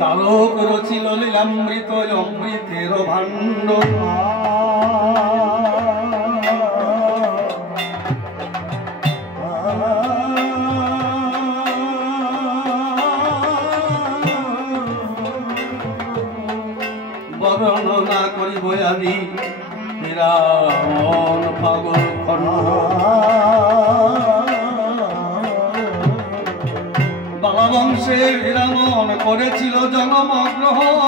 তারক রচিল লীলামৃত অমৃতের ভাণ্ড বর্ণনা করিব আমি নিরামন পাগল খণ্ড বালাবংশের বিরামন করেছিল জন্মগ্রহণ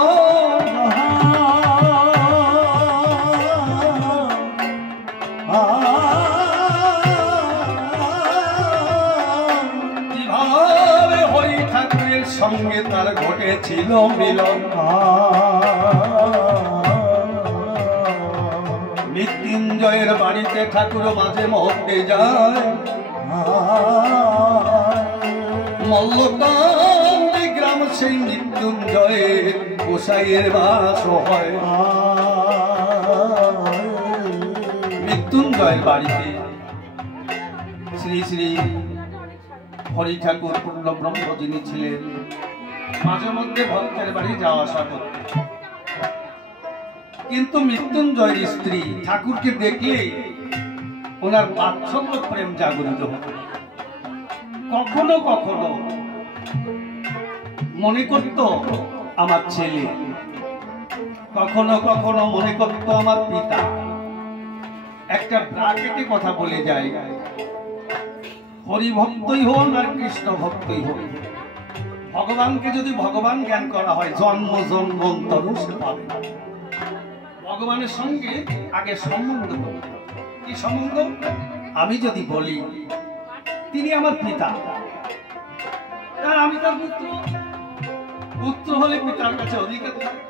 কিভাবে হরি ঠাকুরের সঙ্গে তার ঘটেছিল মিলন মৃত্যুঞ্জয়ের বাড়িতে ঠাকুর মাঝে মধ্যে যায় মল্লকান্দি গ্রাম সেই মৃত্যুঞ্জয়ের গোসাইয়ের বাস হয় মৃত্যুঞ্জয়ের বাড়িতে শ্রী শ্রী হরি ঠাকুর পূর্ণ ব্রহ্ম যিনি ছিলেন মাঝে মধ্যে ভক্তের বাড়ি যাওয়া আসা করতেন কিন্তু মৃত্যুঞ্জয়ের স্ত্রী ঠাকুরকে দেখলে ওনার বাৎসল্য প্রেম জাগরিত হতো কখনো কখনো মনে করত আমার ছেলে কখনো কখনো মনে করত আমার পিতা একটা ব্রাকেটে কথা বলে যায় হরি ভক্তই হন আর কৃষ্ণ ভক্তই হন ভগবানকে যদি ভগবান জ্ঞান করা হয় জন্ম জন্মান্তর সে পাবে ভগবানের সঙ্গে আগে সম্বন্ধ কি সম্বন্ধ আমি যদি বলি তিনি আমার পিতা আর আমি তার পুত্র পুত্র হলে পিতার কাছে অধিকার থাকে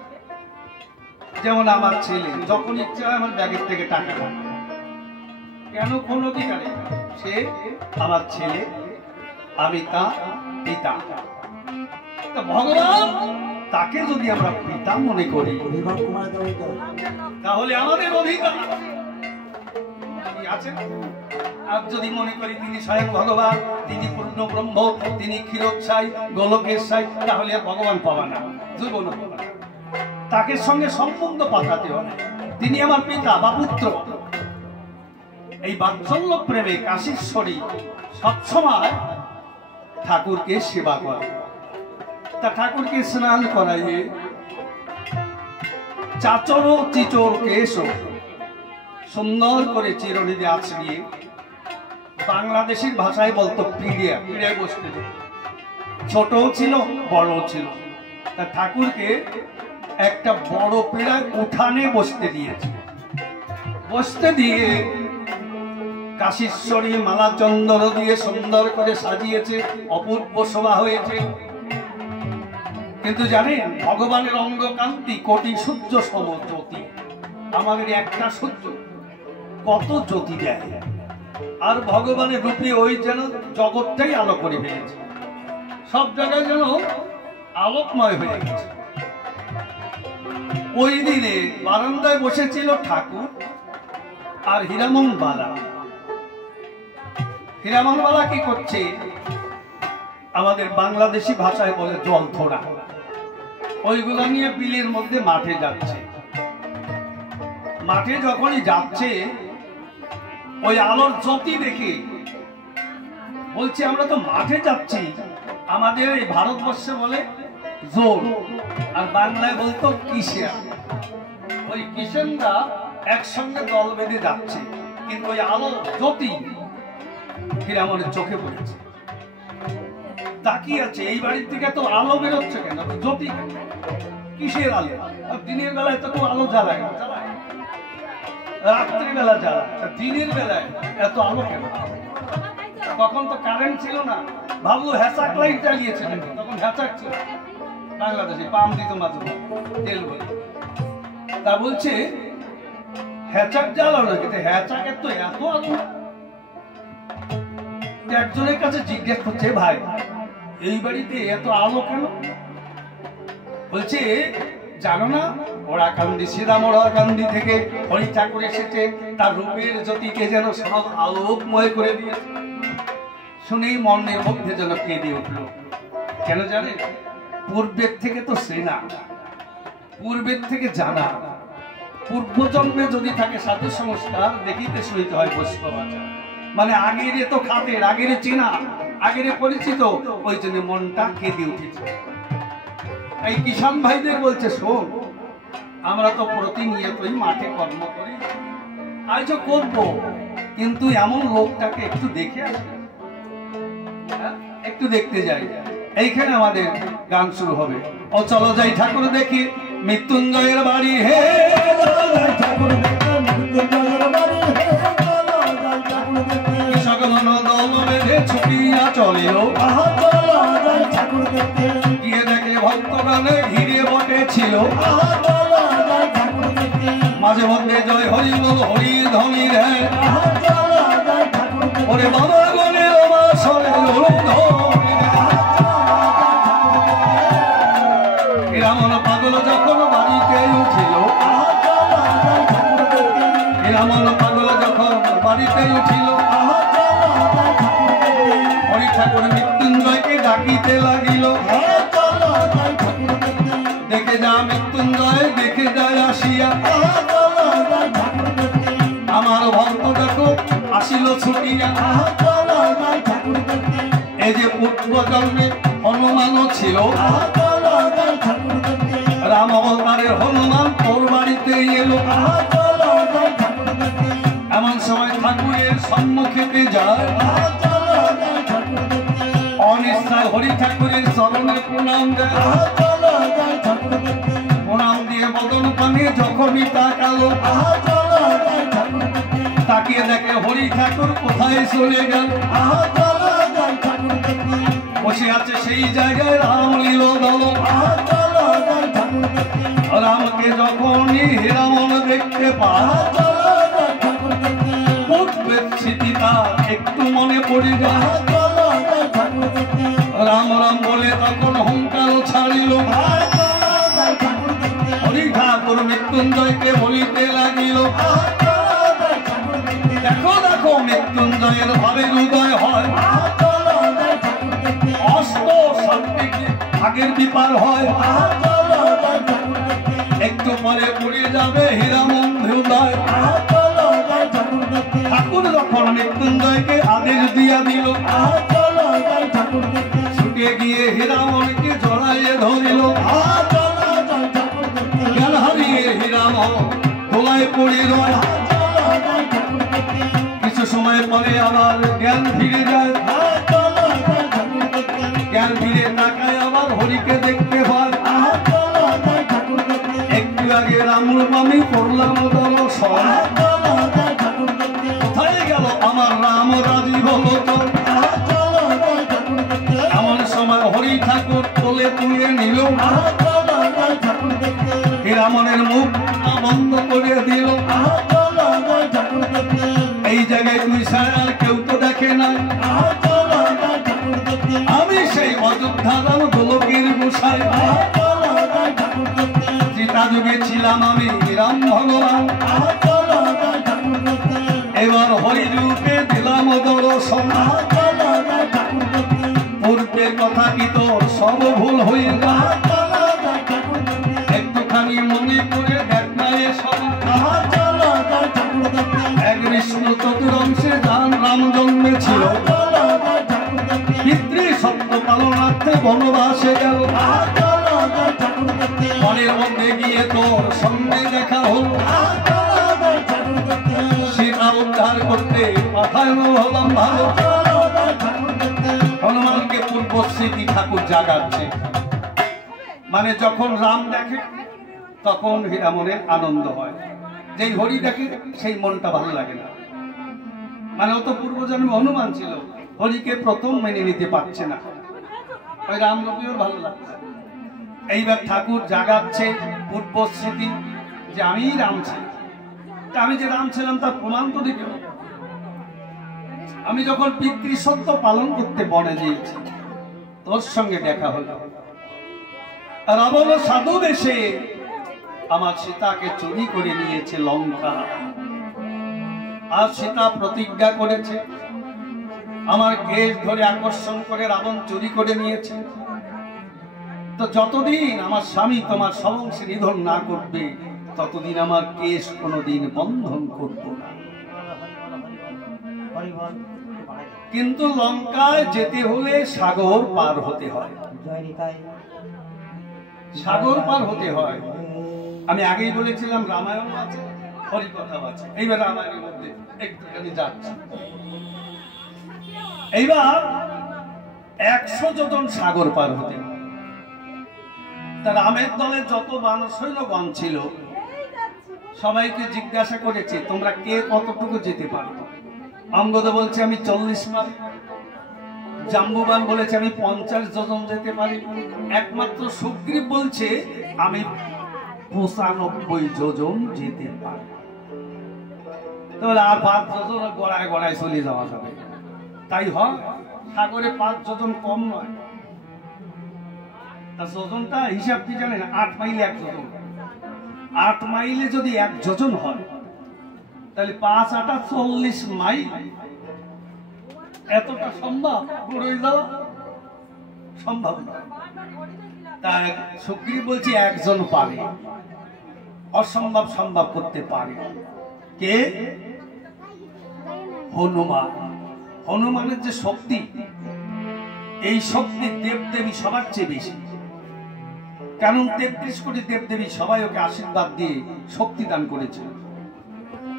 যেমন আমার ছেলে যখন ইচ্ছা আমার ব্যাগের থেকে টাকা নেয় কেন কোন অধিকারে সে আমার ছেলে আমি তার পিতা ভগবান তাকে যদি আমরা পিতা মনে করি তাহলে আমাদের অধিকার আছে আর যদি মনে করি তিনি স্বয়ং ভগবান তিনি পূর্ণ ব্রহ্ম তিনি ক্ষীরোৎসাই গোলকেশ্বর তাহলে আর ভগবান পাবা না জীবন পাবা না তাকে সঙ্গে সম্বন্ধ পাঠাতে হবে তিনি আমার পিতা বা পুত্র এই বাৎসল্য প্রেমে কাশীশ্বরী সবসময় ঠাকুরকে সেবা করে তা ঠাকুরকে স্নান করাইয়ে চাচর চিচর কেশ সুন্দর করে চিরনিধি আছড়িয়ে বাংলাদেশের ভাষায় বলতো পিড়িয়া পিড়িয়ায় বসতে ছোট ছিল বড় ছিল তা ঠাকুরকে একটা বড় পিড়ায় উঠানে বসতে দিয়েছে বসতে দিয়ে কাশীশ্বরী মালা চন্দন দিয়ে সুন্দর করে সাজিয়েছে অপূর্ব শোভা হয়েছে কিন্তু জানেন ভগবানের অঙ্গকান্তি কোটি সূর্য সম জ্যোতি আমাদের একটা সূর্য কত জ্যোতি দেয় আর ভগবানের রূপে ওই যেন জগৎটাই আলো করে ফেলেছে সব জায়গায় যেন আলোকময় হয়ে গেছে ওই দিনে বারান্দায় বসেছিল ঠাকুর আর হীরামন বালা কি করছে আমাদের বাংলাদেশি ভাষায় বলে জল থোড়া ওইগুলো নিয়ে বিলের মধ্যে মাঠে যাচ্ছে মাঠে যখনই যাচ্ছে ওই আলোর জ্যোতি দেখে বলছে আমরা তো মাঠে যাচ্ছি আমাদের এই ভারতবর্ষে বলে জোর আর বাংলায় বলতো কিসেন ওই কিসেনরা একসঙ্গে দল বেঁধে যাচ্ছে কিন্তু ওই আলোর জ্যোতি হীরামনের চোখে পড়েছে তাকিয়ে আছে এই বাড়ির থেকে তো আলো বেরোচ্ছে কেন জ্যোতি কিসের আলো দিনের বেলায় তো কেউ আলো জ্বালায় না রাত্রিবেলা জ্বালায় দিনের বেলায় এত আলো কেন তখন তো কারেন্ট ছিল না ভাবলো হ্যাচাক লাইট জ্বালিয়েছে তখন হ্যাচাক ছিল বাংলাদেশে পাম দিত মাত্র তেল বলে তা বলছে হ্যাচাক জ্বালাও না কিন্তু হ্যাচাকের তো এত আলো একজনের কাছে জিজ্ঞেস করছে ভাই এই বাড়িতে এত আলো কেন বলছে জানো না ওরাকান্দি শ্রীরাম ওরাকান্দি থেকে হরি ঠাকুর এসেছে তার রূপের জ্যোতিকে যেন সব আলোকময় করে দিয়েছে শুনেই মনের মধ্যে যেন কেঁদে উঠলো কেন জানে পূর্বের থেকে তো সেনা, পূর্বের থেকে জানা, পূর্বজন্মে যদি থাকে সাধু সংস্কার দেখিতে সহিত হয় বৈষ্ণবাচার। মানে আগের তো খাতের, আগের চেনা, আগের পরিচিত, ওই জন্য মনটা কেঁদে উঠেছে। এই কিষান ভাইদের বলছে, শোন, আমরা তো প্রতিনিয়তই মাঠে কর্ম করি, আজও করবো, কিন্তু এমন লোকটাকে একটু দেখে আসি, একটু দেখতে যাই। এইখানে আমাদের গান শুরু হবে। ও চলো যাই ঠাকুর দেখি মৃত্যুঞ্জয়ের বাড়ি, হে চলো যাই ঠাকুর দেখি মৃত্যুঞ্জয়ের বাড়ি, হে চলো যাই ঠাকুর দেখি। কৃষক দল বেঁধে ছুটিয়া চলিল, চলো যাই ঠাকুর দেখি। গিয়ে দেখে ভক্তগণে ঘিরে বটে ছিল, চলো যাই ঠাকুর দেখি। মাঝে মধ্যে জয় হরি বল হরি ধ্বনি রে, চলো যাই ঠাকুর দেখি। ওরে বাবা গনে ওমা সরে রামন পাগল যখন বাড়িতে উঠিল, রামন পাগল যখন বাড়িতে উঠিল, হরি ঠাকুর মৃত্যুঞ্জয়কে ডাকিতে লাগিল, দেখে যা মৃত্যুঞ্জয়, দেখে যায় আসিয়া, আমার ভক্ত দেখো আসিল ছুটিয়া। এই যে পূর্ব জন্মে হনুমানও ছিল, রাম অবতারের হনুমান তোর বাড়িতে এলো। এমন সময় ঠাকুরের সম্মুখেতে যায়, অনিচ্ছায় হরি ঠাকুরের চরণে প্রণাম দেয়। প্রণাম দিয়ে বদন পানে যখনই তাকালো, তাকিয়ে দেখে হরি ঠাকুর কোথায় চলে গেল। বসে আছে সেই জায়গায় রাম লীল দল। রামকে যখনই রাবণ দেখতে পায়, পূর্বের স্মৃতিটা একটু মনে পড়ে যায়। রাম রাম বলে তখন হুঙ্কার ছাড়িল, হরি ঠাকুর মৃত্যুঞ্জয়কে বলিতে লাগিল, দেখো দেখো মৃত্যুঞ্জয়ের ভাবের উদয় হয়, অস্ত শক্তিকে আগের বিপার হয়, একটু পরে পড়ে যাবে হীরামন্ধুদয়। ঠাকুর যখন মৃত্যুঞ্জয়কে আদেশ দিয়া দিল, ছুটে গিয়ে হীরামনকে জড়াইয়ে ধরিল। জ্ঞান হারিয়ে হীরামন দোলায় পড়ে রয়, কিছু সময় পরে আবার জ্ঞান ফিরে যায়। জ্ঞান ফিরে তাকায় আবার হরিকে দেখতে পায়। একটু আগে রামুর আমি করলাম দর্শন, কোথায় গেল আমার রাম রাজীব লোচন। এমন সময় হরি ঠাকুর কোলে তুলে নিল, রামনের মুখ বন্ধ করে দিল। এই জায়গায় তুই ছাড়া আর কেউ তো দেখে না, আমি সেই অযোধ্যা রাম গোলকের গোসাই। ত্রেতা যুগে ছিলাম আমি রাম ভগবান, এবার হরিরূপে দিলাম দর্শন। পূর্বের কথা কি তোর সব ভুল হয়ে যায়, একটুখানি মনে করে দেখ না এসব। এক বিষ্ণু চতুরংশে যান রাম জন্মেছিল, পিতৃ সত্য পালনার্থে বনবাসে গেল। মনের মধ্যে গিয়ে তোর সঙ্গে দেখা হল, সীতা উদ্ধার করতে পাঠানো হলাম ভালো। হনুমানকে পূর্ব স্মৃতি ঠাকুর জাগাচ্ছে, মানে যখন রাম দেখে তখন হীরামনের আনন্দ হয়, যেই হরি দেখে সেই মনটা ভালো লাগে না। মানে ও তো পূর্বজন্মে হনুমান ছিল, হরিকে প্রথম মেনে নিতে পারছে না, ওই রামরূপীও ভালো লাগছে। এইবার ঠাকুর জাগাচ্ছে পূর্ব স্মৃতি, যে আমি রাম ছিলাম, আমি যে রাম ছিলাম তার প্রমাণ তো দিতে হবে। আমি যখন পিতৃসত্য পালন করতে বনে গিয়েছি, তোর সঙ্গে দেখা হলো, রাবণ সাধু বেশে আমার সীতাকে চুরি করে নিয়েছে লঙ্কা। আর সীতা প্রতিজ্ঞা করেছে, আমার কেশ ধরে আকর্ষণ করে রাবণ চুরি করে নিয়েছে, তো যতদিন আমার স্বামী তোমার সমংশে নিধন না করবে ততদিন আমার কেশ কোনোদিন বন্ধন করব না। কিন্তু লঙ্কায় যেতে হলে সাগর পার হতে হয়, সাগর পার হতে হয়। আমি আগেই বলেছিলাম রামায়ণ আছে, হরিকথাও আছে। এইবার রামায়ণের মধ্যে একটুখানি যাচ্ছে। এইবার 100 যোজন সাগর পার হতে হয়। তা রামের দলে যত সৈন্যগণ ছিল সবাইকে জিজ্ঞাসা করেছে তোমরা কে কতটুকু যেতে পারো। অঙ্গদ বলছে আমি 40 পারি, জাম্বুবান বলেছে আমি 50 যোজন যেতে পারি, একমাত্র সুগ্রীব বলছে আমি 95 যোজন যেতে পারি। তাহলে আর 5 যোজন গড়ায় গড়ায় চলে যাওয়া যাবে। তাই হয় সাগরে 5 যোজন কম নয়। তা যোজনটা হিসাব কি জানেন? 8 মাইলে 1 যোজন। 8 মাইলে যদি 1 যোজন হয় তাহলে 5 8 40 মাইল। এতটা সম্ভব? ঘুরে যাওয়া সম্ভব নয়। তা সুগ্রীব বলছে একজন পারে, অসম্ভব সম্ভব করতে পারে। কে? হনুমান। হনুমানের যে শক্তি, এই শক্তি দেবদেবী সবার চেয়ে বেশি। কারণ 33 কোটি দেবদেবী সবাই ওকে আশীর্বাদ দিয়ে শক্তি দান করেছে।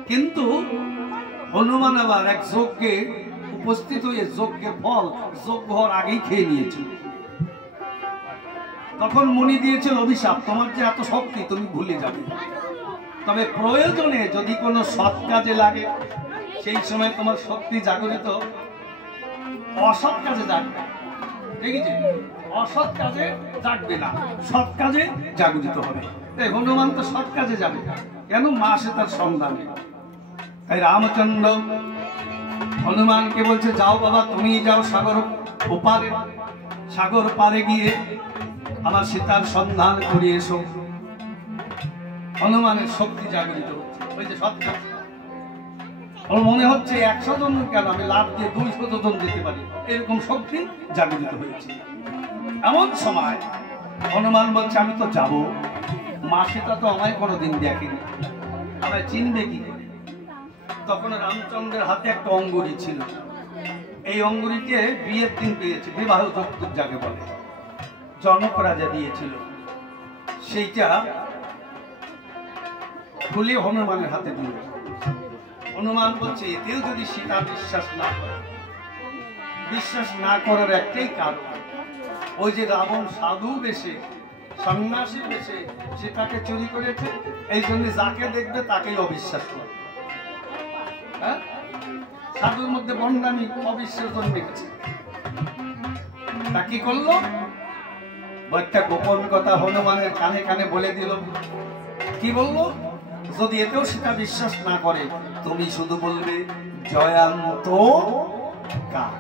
কিন্তু হনুমান আবার এক যজ্ঞে উপস্থিত হয়ে যজ্ঞের ফল যজ্ঞ হওয়ার আগেই খেয়ে নিয়েছিল। তখন মুনি দিয়েছিল অভিশাপ, তোমার যে এত শক্তি তুমি ভুলে যাবে, তবে প্রয়োজনে যদি কোনো সৎ কাজে লাগে সেই সময় তোমার শক্তি জাগরিত, অসৎ কাজে জাগবে। দেখেছি? অসৎ কাজে জাগবে না, সৎ কাজে জাগরিত হবে। তাই হনুমান তো সৎ কাজে যাবে কেন? মা সে তার সন্ধানে। তাই রামচন্দ্র হনুমানকে বলছে যাও বাবা, তুমি যাও সাগর ওপারে, সাগর পারে গিয়ে আমার সীতার সন্ধান করে এসো। হনুমানের শক্তি জাগরিত হচ্ছে। ওই যে সৎ কাজ, ওর মনে হচ্ছে 100 জন কেন, আমি লাভ দিয়ে 200 জন যেতে পারি, এরকম শক্তি জাগরিত হয়েছে। এমন সময় হনুমান বলছে আমি তো যাবো, মা সীতা তো আমায় কোনোদিন দেখেনি, আমায় চিনবে কি? তখন রামচন্দ্রের হাতে একটা অঙ্গুরি ছিল। এই অঙ্গুরিকে বিয়ের দিন পেয়েছে, বিবাহ যৌতুক যাকে বলে, জনক রাজা দিয়েছিল। সেইটা খুলে হনুমানের হাতে দিল। হনুমান বলছে এতেও যদি সীতা বিশ্বাস না করে, বিশ্বাস না করার একটাই কারণ, ওই যে রাবণ সাধু বেশে, সন্ন্যাসী বেশে সীতাকে চুরি করেছে, এই জন্য যাকে দেখবে তাকেই অবিশ্বাস করে। হ্যাঁ, সাধুর মধ্যে বন্ডামি, অবিশ্বাস জন্মে গেছে। তা কি করলো? একটা গোপন কথা হনুমানের কানে কানে বলে দিল। কি বললো? যদি এতেও সীতা বিশ্বাস না করে, তুমি শুধু বলবে জয়ন্ত কাক।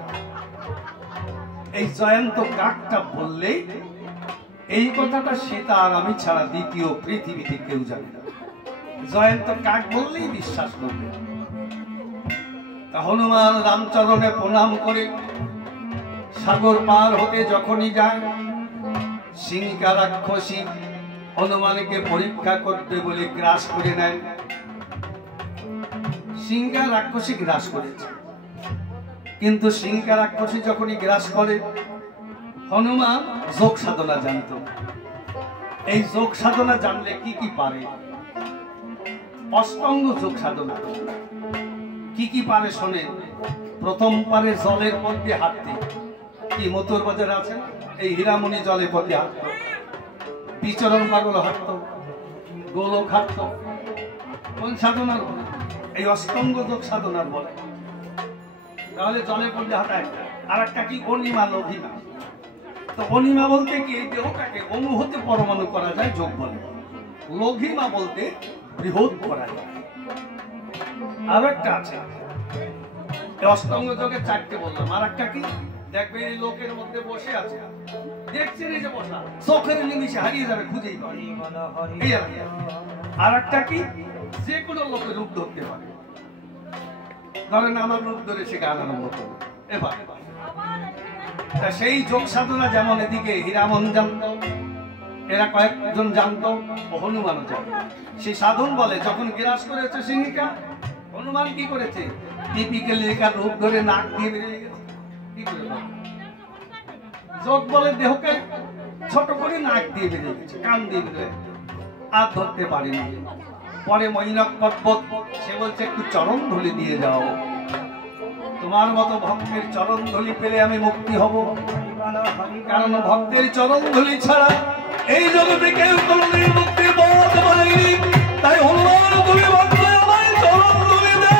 এই জয়ন্ত কাকটা বললেই এই কথাটা সীতা আর আমি ছাড়া দ্বিতীয় পৃথিবীতে কেউ জানে না। জয়ন্ত কাক বললেই বিশ্বাস করবে। তা হনুমান রামচরণে প্রণাম করে সাগর পার হতে যখনই যায়, সিংহা রাক্ষসী হনুমানকে পরীক্ষা করতে বলে গ্রাস করে নেয়। সিংহা রাক্ষসী গ্রাস করেছে, কিন্তু সিংহা রাক্ষসী যখনই গ্রাস করে, হনুমান যোগ সাধনা জানত। এই যোগ সাধনা জানলে কি কি পারে? অষ্টাঙ্গ যোগ সাধনা। কি কি পারে শোনেন। প্রথম পারে জলের পথে হাঁটতে। কি মতুর বাজার আছে, এই হীরামণি জলের পথে হাঁটত, বিচরণ পাগল হাঁটত, গোলক হাঁটত। কোন সাধনার বলে? এই অষ্টাঙ্গ যোগ সাধনার বলে। তাহলে জলের পথে হাঁটা একটা। আর একটা কি? অনিমা লঘিমা। তো অনিমা বলতে কি এই দেহটাকে অণু হতে পরমাণু করা যায়, যোগ বলে। লঘিমা বলতে বৃহৎ করা যায়। আর একটা আছে, অষ্টাঙ্গ যোগের 4টে বললাম। আর একটা কি? দেখবে এই লোকের মধ্যে বসে আছে, দেখছেন এই যে বসা, চোখের নিমিষে হারিয়ে যাবে, খুঁজেই পাবে। আর একটা কি? যে কোনো লোকের রূপ ধরতে পারে। ধরেন আমার রূপ ধরে সে গান আরম্ভ করবে। এবার সেই যোগ সাধনা যেমন এদিকে হীরামন জানত, এরা কয়েকজন জানতো, হনুমানও জানতো। সেই সাধন বলে যখন গ্রাস করেছে সিংহিকা, হনুমান কি করেছে? টিপিক্যাল রেখার রূপ ধরে নাক দিয়ে বেরিয়ে গেছে। কি করে যোগ বলে দেহকে ছোট করে নাক দিয়ে বেরিয়ে গেছে, কান দিয়ে বেরিয়ে আর ধরতে পারেনি। পরে মৈনক পর্বত সে বলছে একটু চরণ ধুলি দিয়ে যাও, তোমার মতো ভক্তের চরণ ধুলি পেলে আমি মুক্তি হব। কারণ ভক্তের চরণ ধুলি ছাড়া এই জগতে কেউ কোনোদিন মুক্তির পথ পায়নি। তাই হনুমান তুমি ভক্ত আমায় চরণ ধুলি দে।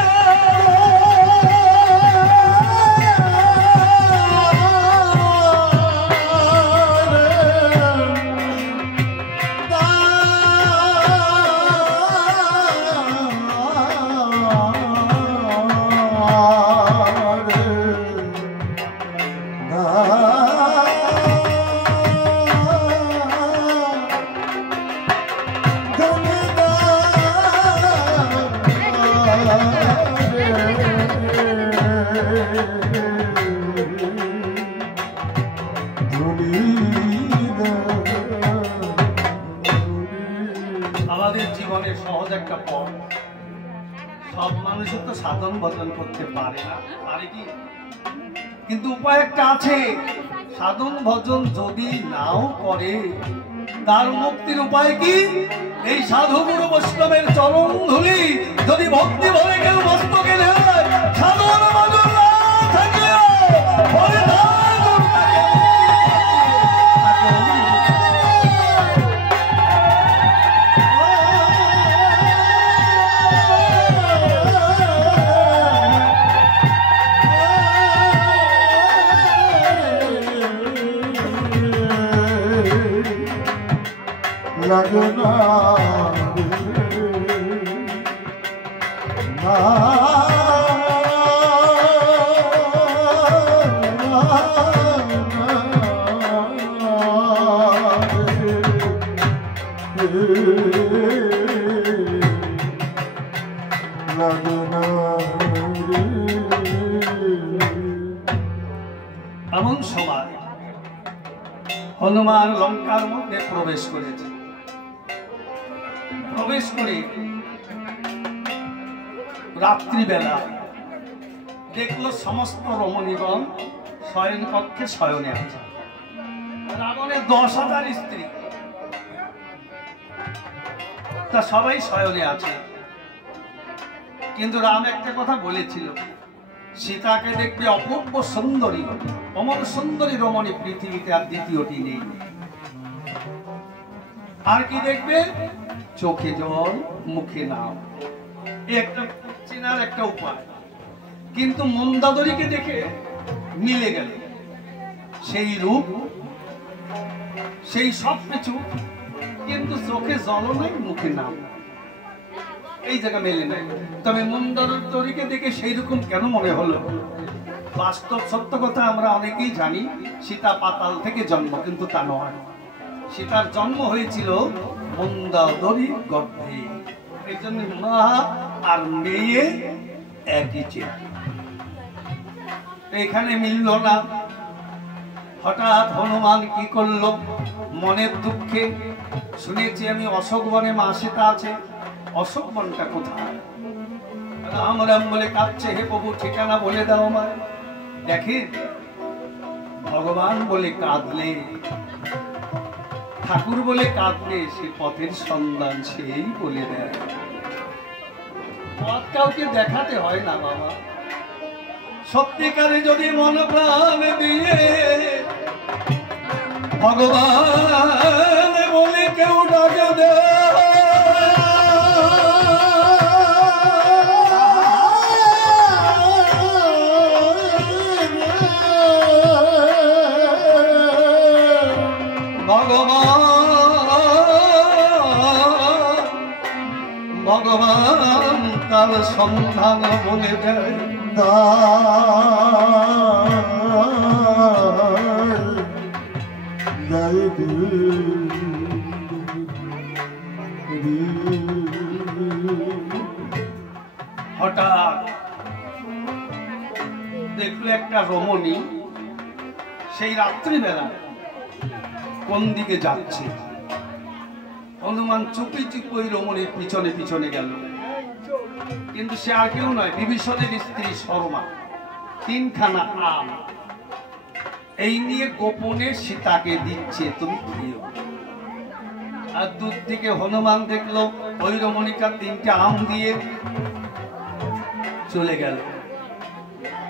আমাদের জীবনে সহজ একটা পথ, সব মানুষের তো সাধন ভজন করতে পারে না, পারে কি? কিন্তু উপায় একটা আছে, সাধন ভজন যদি নাও করে তার মুক্তির উপায় কি? এই সাধু গুরু বৈষ্ণবের চরণ ধুলি যদি ভক্তি ভরে কেউ মস্তকে নেয়, সাধন ভজন না থাকে लगना এমন সময় হনুমান লঙ্কার মধ্যে প্রবেশ করেছে। প্রবেশ করে রাত্রিবেলা দেখলো সমস্ত রমণীগণ শয়ন কক্ষে শয়নে আছে। রাবণের 10,000 স্ত্রী, তা সবাই শয়নে আছে। কিন্তু রাম একটা কথা বলেছিল, সীতাকে দেখবে অপূর্ব সুন্দরী, অমর সুন্দরী রমণী পৃথিবীতে আর দ্বিতীয়টি নেই। আর কি দেখবে? চোখে জল, মুখে নাম, একটা চেনার একটা উপায়। কিন্তু মন্দাদরীকে দেখে মিলে গেল সেই রূপ, সেই সব কিছু, কিন্তু চোখে জল নাই, মুখে নাম, এই জায়গা মেলে নাই। তবে মন্দাদরীকে দেখে সেই রকম কেন মনে হলো? বাস্তব সত্য কথা আমরা অনেকেই জানি, সীতা পাতাল থেকে জন্ম, কিন্তু তা নয়। সীতার জন্ম হয়েছিল মন্দাদরীর গর্ভে। এই জন্য মা আর মেয়ে একই চেয়ে এখানে মিলল না। হঠাৎ হনুমান কি করলো? মনের দুঃখে, শুনেছি আমি অশোক বনে মা সীতা আছে, অশোক বনটা কোথায়? রাম রাম বলে কাঁদছে, হে প্রভু ঠিকানা বলে দাও আমায়। দেখেন ভগবান বলে কাঁদলে, ঠাকুর বলে কাঁদলে সে পথের সন্ধান সেই বলে দেয়। পথ কাউকে দেখাতে হয় না বাবা। সত্যিকারে যদি মন প্রাণ দিয়ে ভগবান বলে কেউ ডাকে দেয়, ভগবান তার সন্ধান বলে দেয়। হঠাৎ দেখলো একটা রমণী সেই রাত্রিবেলা কোন দিকে যাচ্ছে। হনুমান চুপি চুপি ওই রমণীর পিছনে পিছনে গেল। কিন্তু সে আর কেউ নয়, বিভীষণের স্ত্রী শর্মা। 3খানা আম এই নিয়ে গোপনে সীতাকে দিচ্ছে, তুমি খেও। আর দূর থেকে হনুমান দেখলো ওই রমণীকা 3টে আম দিয়ে চলে গেল।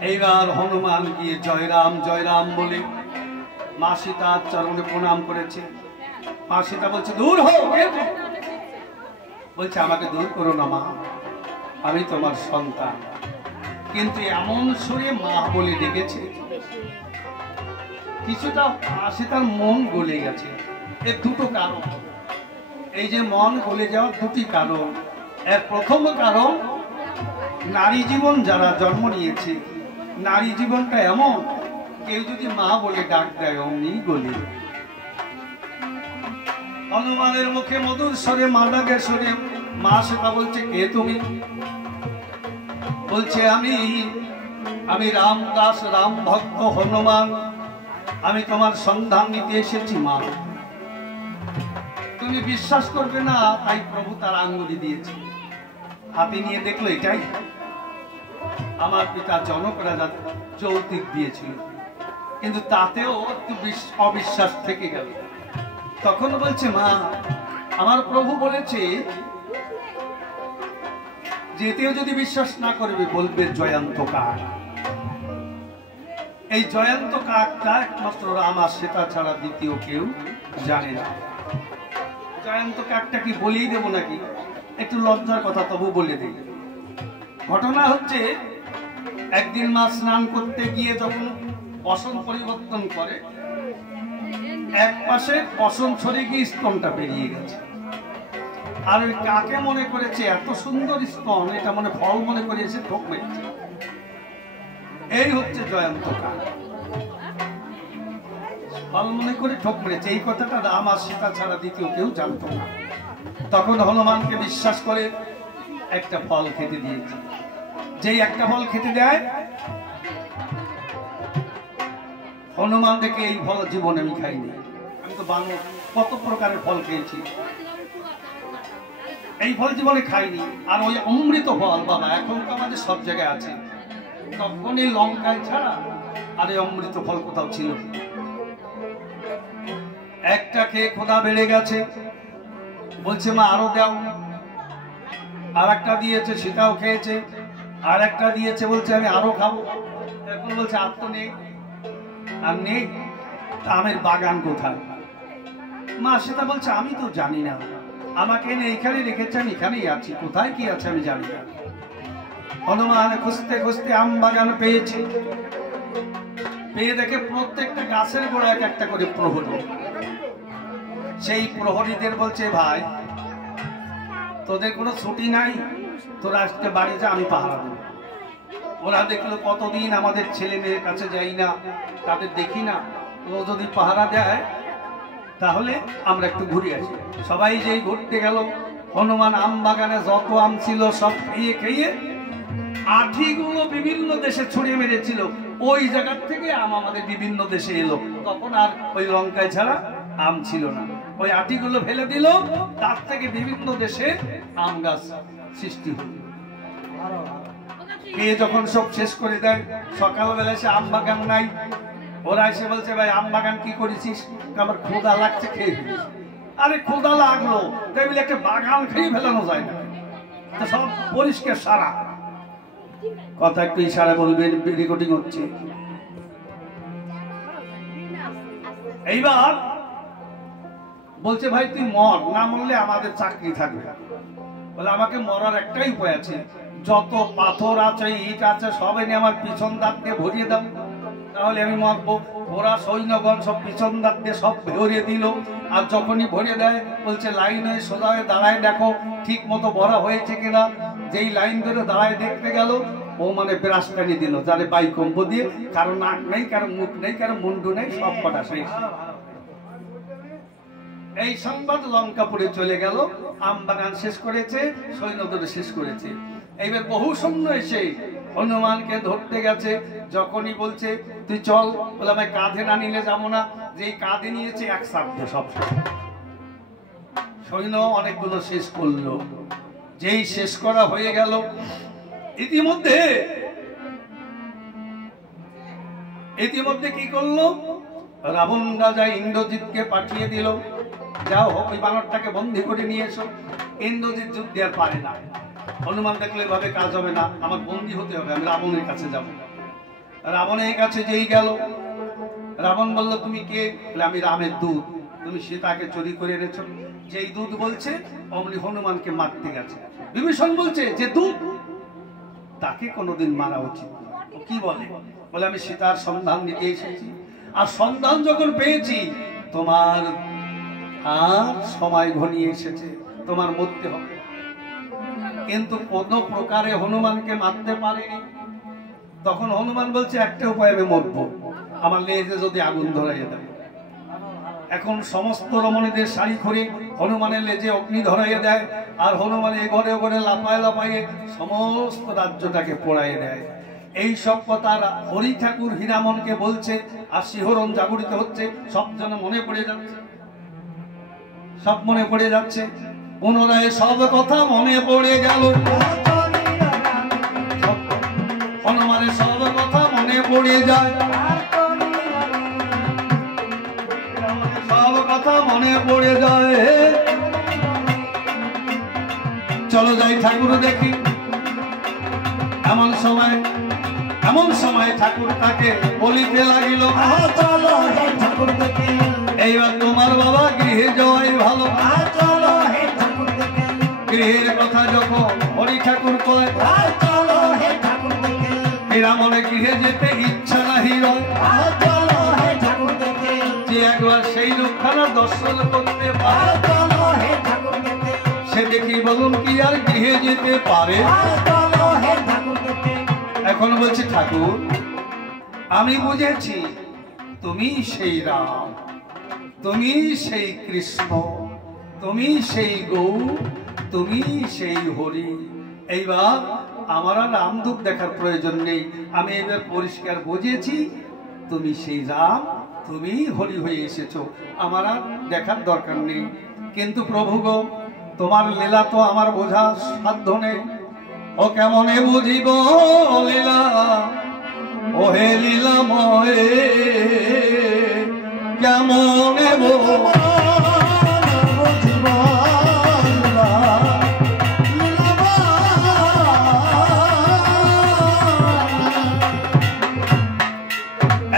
এইবার হনুমান গিয়ে জয় রাম জয় রাম বলে মা সীতার চরণে প্রণাম করেছে। মা সীতা বলছে, দূর হও। বলছে, আমাকে দূর করো না মা, আমি তোমার সন্তান। কিন্তু এমন সুরে মা বলে ডেকেছে, কিছুটা মা সীতার মন গলে গেছে। এর দুটো কারণ। এই যে মন গলে যাওয়ার দুটি কারণ। এর প্রথম কারণ, নারী জীবন যারা জন্ম নিয়েছে, নারী জীবনটা এমন, কেউ যদি মা বলে ডাক দেয় অমনি গলে। হনুমানের মুখে মধুর স্বরে মা ডাকে স্বরে মা সীতা বলছে, কে তুমি? বলছে, আমি রামদাস, রাম ভক্ত হনুমান, আমি তোমার সন্ধান নিতে এসেছি মা। তুমি বিশ্বাস করবে না, তাই প্রভু তার আঙ্গুলি দিয়েছে। হাতে নিয়ে দেখলো এটাই আমার পিতা জনক রাজা যৌতুক দিয়েছিল, কিন্তু তাতেও একটু অবিশ্বাস থেকে গেল। তখন বলছে, মা, আমার প্রভু বলেছে যেতেও যদি বিশ্বাস না করবে বলবে জয়ন্ত কাক। এই জয়ন্ত কাকটা একমাত্র রাম আর সীতা ছাড়া দ্বিতীয় কেউ জানে না। জয়ন্ত কাকটা কি বলেই দেবো নাকি? একটু লজ্জার কথা তবু বলে দিই। ঘটনা হচ্ছে, একদিন মা স্নান করতে গিয়ে যখন বসন পরিবর্তন করে, এক পাশে বসন ছড়ে গিয়ে স্তনটা বেরিয়ে গেছে। আর ওই কাকে মনে করেছে এত সুন্দর স্তন, এটা মনে ফল মনে করে এসে ঠোক মেরেছে। এই হচ্ছে জয়ন্ত কাক, ফল মনে করে ঠোক মেরেছে। এই কথাটা রাম আর সীতা ছাড়া দ্বিতীয় কেউ জানতো না। তখন হনুমানকে বিশ্বাস করে একটা ফল খেতে দিয়েছে। যেই একটা ফল খেতে দেয়, হনুমান দেখে এই ফল জীবনে আমি খাইনি, আমি তো বানর কত প্রকারের ফল খেয়েছি, এই ফল জীবনে খাইনি। আর ওই অমৃত ফল বাবা এখন তো আমাদের সব জায়গায় আছে, তখন এই লঙ্কায় ছাড়া আর এই অমৃত ফল কোথাও ছিল। একটা খেয়ে ক্ষুধা বেড়ে গেছে, বলছে মা আরো দাও। আর একটা দিয়েছে, সেটাও খেয়েছে। আর একটা দিয়েছে, বলছে আমি আরো খাবো। এখন বলছে আর তো নেই, আর নেই, আমের বাগান কোথায়? মা সেটা বলছে আমি তো জানি না, আমাকে এনে এইখানে রেখেছে, আমি এখানেই আছি, কোথায় কি আছে আমি জানি না। হনুমান খুঁজতে খুঁজতে আম বাগান পেয়েছে। পেয়ে দেখে প্রত্যেকটা গাছের গোড়ায় একটা করে প্রহরী। সেই প্রহরীদের বলছে, ভাই তোদের কোনো ছুটি নাই, তোরা আজকে বাড়ি যা, আমি পাহারা দেব। ওরা দেখলো কতদিন আমাদের ছেলে মেয়ের কাছে যাই না, তাদের দেখি না, ও যদি পাহারা দেয় তাহলে আমরা একটু ঘুরে আসি। সবাই যেই ঘুরতে গেল, হনুমান আম বাগানে যত আম ছিল সব খেয়ে খেয়ে আঠিগুলো বিভিন্ন দেশে ছড়িয়ে মেরেছিল। ওই জায়গার থেকে আম আমাদের বিভিন্ন দেশে এলো। তখন আর ওই লঙ্কায় ছাড়া আম ছিল না, ওই আঠিগুলো ফেলে দিল, তার থেকে বিভিন্ন দেশে আম গাছ সৃষ্টি হলো। কে যখন সব শেষ করে দেয়, সকালবেলা এসে আম বাগান নাই। ওরা এসে বলছে, ভাই আম বাগান কি করেছিস? আমার ক্ষুধা লাগছে, খেয়ে ফেলিস। আরে ক্ষুধা লাগলো তাই বলে একটা বাগান খেয়ে ফেলানো যায় না, সব পরিষ্কার সারা। কথা একটু ইশারা বলবেন, রেকর্ডিং হচ্ছে। এইবার বলছে, ভাই তুই মর, না মরলে আমাদের চাকরি থাকবে। বলে আমাকে মরার একটাই উপায় আছে, যত পাথর আছে ইট আছে সব এনে আমার পিছন দাঁত দিয়ে ভরিয়ে দাও, তাহলে আমি মরবো। ওরা সৈন্যগণ সব পিছন দাঁত দিয়ে সব ভরিয়ে দিল। আর যখনই ভরিয়ে দেয়, বলছে লাইন হয়ে সোজা হয়ে দাঁড়ায় দেখো ঠিক মতো ভরা হয়েছে কিনা। যেই লাইন ধরে দাঁড়ায় দেখতে গেল, ও মানে ব্রাশ টানি দিল, যারে বাইকম্প দিয়ে, কারো নাক নেই, কারো মুখ নেই, কারো মুন্ডু নেই, সব কটা শেষ। এই সংবাদ লঙ্কাপুরে চলে গেল। আম বাগান শেষ করেছে, সৈন্যদের শেষ করেছে। এইবার বহু সৈন্য এসে হনুমানকে ধরতে গেছে। যখনই বলছে তুই চল, বলে আমি কাঁধে না নিলে যাবো না। যেই কাঁধে নিয়েছে এক সাথে সব সৈন্য অনেকগুলো শেষ করলো। যেই শেষ করা হয়ে গেল, ইতিমধ্যে কি করলো, রাবণ রাজা ইন্দ্রজিৎকে পাঠিয়ে দিল, যাও ওই বানরটাকে বন্দী করে নিয়ে এসো। ইন্দ্রজিৎ যুদ্ধে আর পারে না। হনুমান দেখলে এভাবে কাজ হবে না, আমার বন্দী হতে হবে, আমি রাবণের কাছে যাব। রাবণের কাছে যেই গেল, রাবণ বলল তুমি কে? আমি রামের দূত। তুমি সীতাকে চুরি করে এনেছো। যেই দূত বলছে অমনি হনুমানকে মারতে গেছে। বিভীষণ বলছে যে দূত তাকে কোনোদিন মারা উচিত নয়। কি বলে? বলে আমি সীতার সন্ধান নিতে এসেছি, আর সন্ধান যখন পেয়েছি তোমার আর সময় ঘনিয়ে এসেছে, তোমার মরতে হবে। কিন্তু কোনো প্রকারে হনুমানকে মারতে পারেনি। তখন হনুমান বলছে একটা উপায়, আমি মরবো, আমার লেজে যদি আগুন ধরাইয়ে দেয়। এখন সমস্ত রমণীদের শাড়ি খড়ি হনুমানের লেজে অগ্নি ধরাইয়ে দেয়, আর হনুমান এ ঘরে ঘরে লাফায় লাফাইয়ে সমস্ত রাজ্যটাকে পোড়াইয়ে দেয়। এই সব কথা হরি ঠাকুর হীরামনকে বলছে, আর শিহরণ জাগরিত হচ্ছে, সব যেন মনে পড়ে যাচ্ছে, সব মনে পড়ে যাচ্ছে। পুনরায় সব কথা মনে পড়ে গেল, হনুমানের সব কথা মনে পড়ে যায়, সব কথা মনে পড়ে যায়। চলো যাই ঠাকুর দেখি। এমন সময় ঠাকুর তাকে বলিতে লাগিল, চলো ঠাকুর দেখি, এইবার তোমার বাবা গৃহে যাওয়াই ভালো। গৃহের কথা যখন হরি ঠাকুর কয়, হীরামনে গৃহে যেতে ইচ্ছা নাহি রয়, যে একবার সেই রূপখানা দর্শন করতে পারে সে দেখি বলুন কি আর গৃহে যেতে পারে? এখন বলছি ঠাকুর, আমি বুঝেছি তুমি সেই রাম, তুমি সেই কৃষ্ণ, তুমি সেই গৌর, তুমি সেই হরি। এইবার আমার আর রামদূত দেখার প্রয়োজন নেই, আমি এবার পরিষ্কার বুঝেছি তুমি সেই রাম, তুমি হরি হয়ে এসেছো, আমার আর দেখার দরকার নেই। কিন্তু প্রভু গো, তোমার লীলা তো আমার বোঝার সাধ্য নেই। ও কেমনে বুঝিব লীলা, ও হে লীলাময়, কেমনে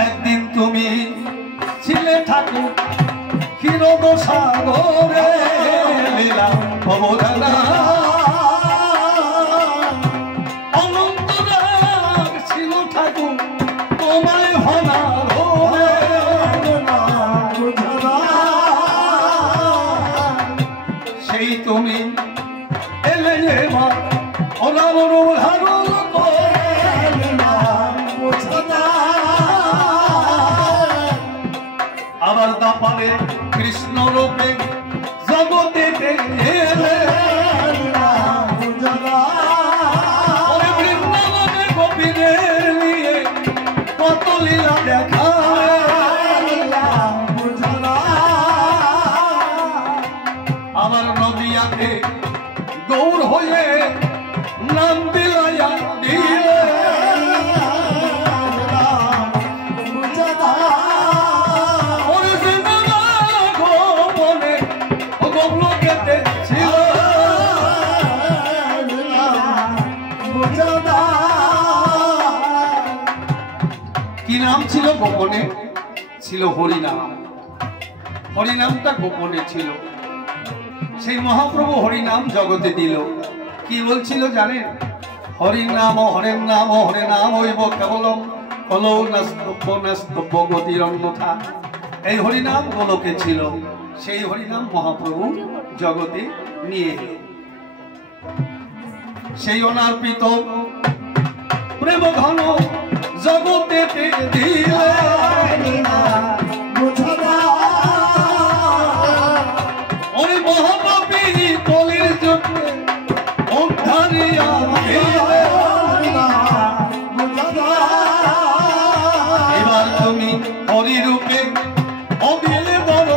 একদিন তুমি ছিলে ঠাকুর ক্ষীরদ সাগরে, লীলা অবদানা অনন্ত রাগ ছিল ঠাকুর তোমায় ভানা ধরে। সেই তুমি এলে এবার অনাবর ধারণ করে, আবার দাপারে কৃষ্ণ রূপে জগতে এলে, বৃন্দাবনে গোপীদের নিয়ে কত লীলা দেখা। আবার নদিয়াতে গৌর হয়ে নাম বিলাইয়া দিলে, কি নাম ছিল গোপনে? ছিল হরিনাম। হরিনামটা গোপনে ছিল, সেই মহাপ্রভু হরিনাম জগতে দিল। কি বলছিল জানেন? হরিনাম হরের নাম হরে নাম হইব কেবলম কলৌ নাস্তব্য নাস্তব্য গতির অন্যথা। এই হরিনাম গোলকে ছিল, সেই হরিনাম মহাপ্রভু জগতে নিয়ে এল। সেই অনার্পিত প্রেম ঘন জগতে দিলে, ওরে মহাপাপী কলির যুগে উদ্ধারিয়া দিলে। এবার তুমি হরিরূপে অবিল বড়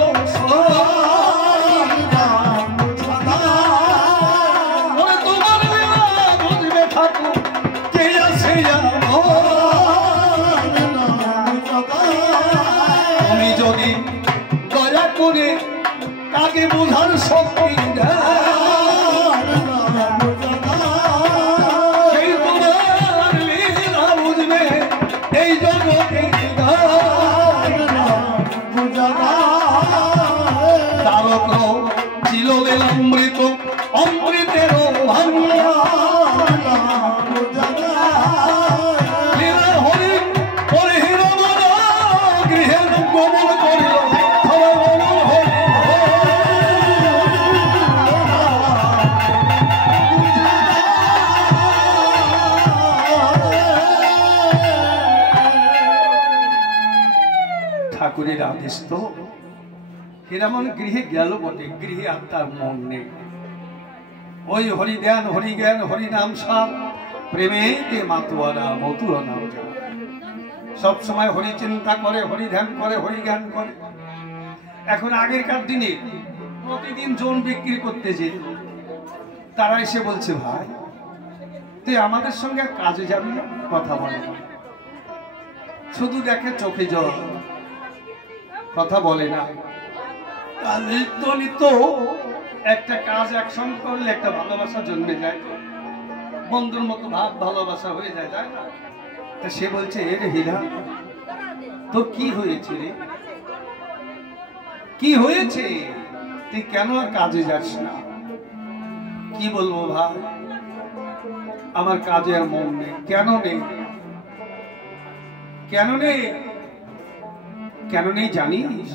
ঠাকুরের আদেশ তো। হীরামন গৃহে গেল বটে, গৃহে আর তার মন নেই। ওই হরিধ্যান হরিজ্ঞান হরিনাম সার প্রেমেতে মাতোয়ারা মধুর নাম জপ। সব সময় হরি চিন্তা করে, হরি ধ্যান করে, হরি জ্ঞান করে। এখন আগেরকার দিনে প্রতিদিন জন বিক্রি করতে যে তারা এসে বলছে, ভাই তুই আমাদের সঙ্গে কাজে যাবি না? কথা বলে না, শুধু দেখে চোখে জল, কথা বলে না। নিত্য নিত্য একটা কাজ একসঙ্গে করলে একটা ভালোবাসা জন্মে যায়, বন্ধুর মতো ভাব ভালোবাসা হয়ে যায়, তাই না? তা সে বলছে, এ রে হীরা, তো কি হয়েছে রে, কি হয়েছে? তুই কেন আর কাজে যাস না? কি বলবো ভাই, আমার কাজে আর মন নেই। কেন নেই? কেন নেই? কেন নেই জানিস?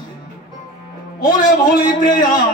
ওরে ভুলিতে আর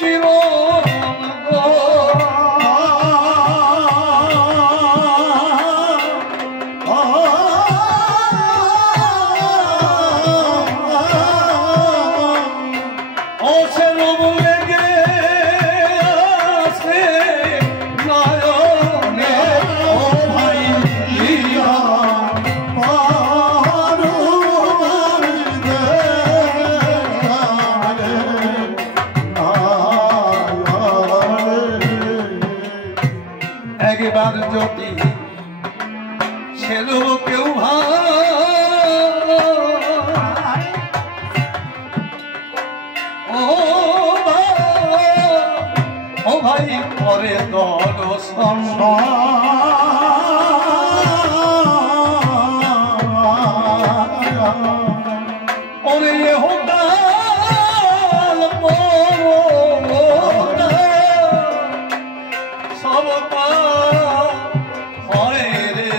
কি একবার যদি ছেলে কেউ ও ভাই পরে দর্শন ওরে হোটাল সব হয় রে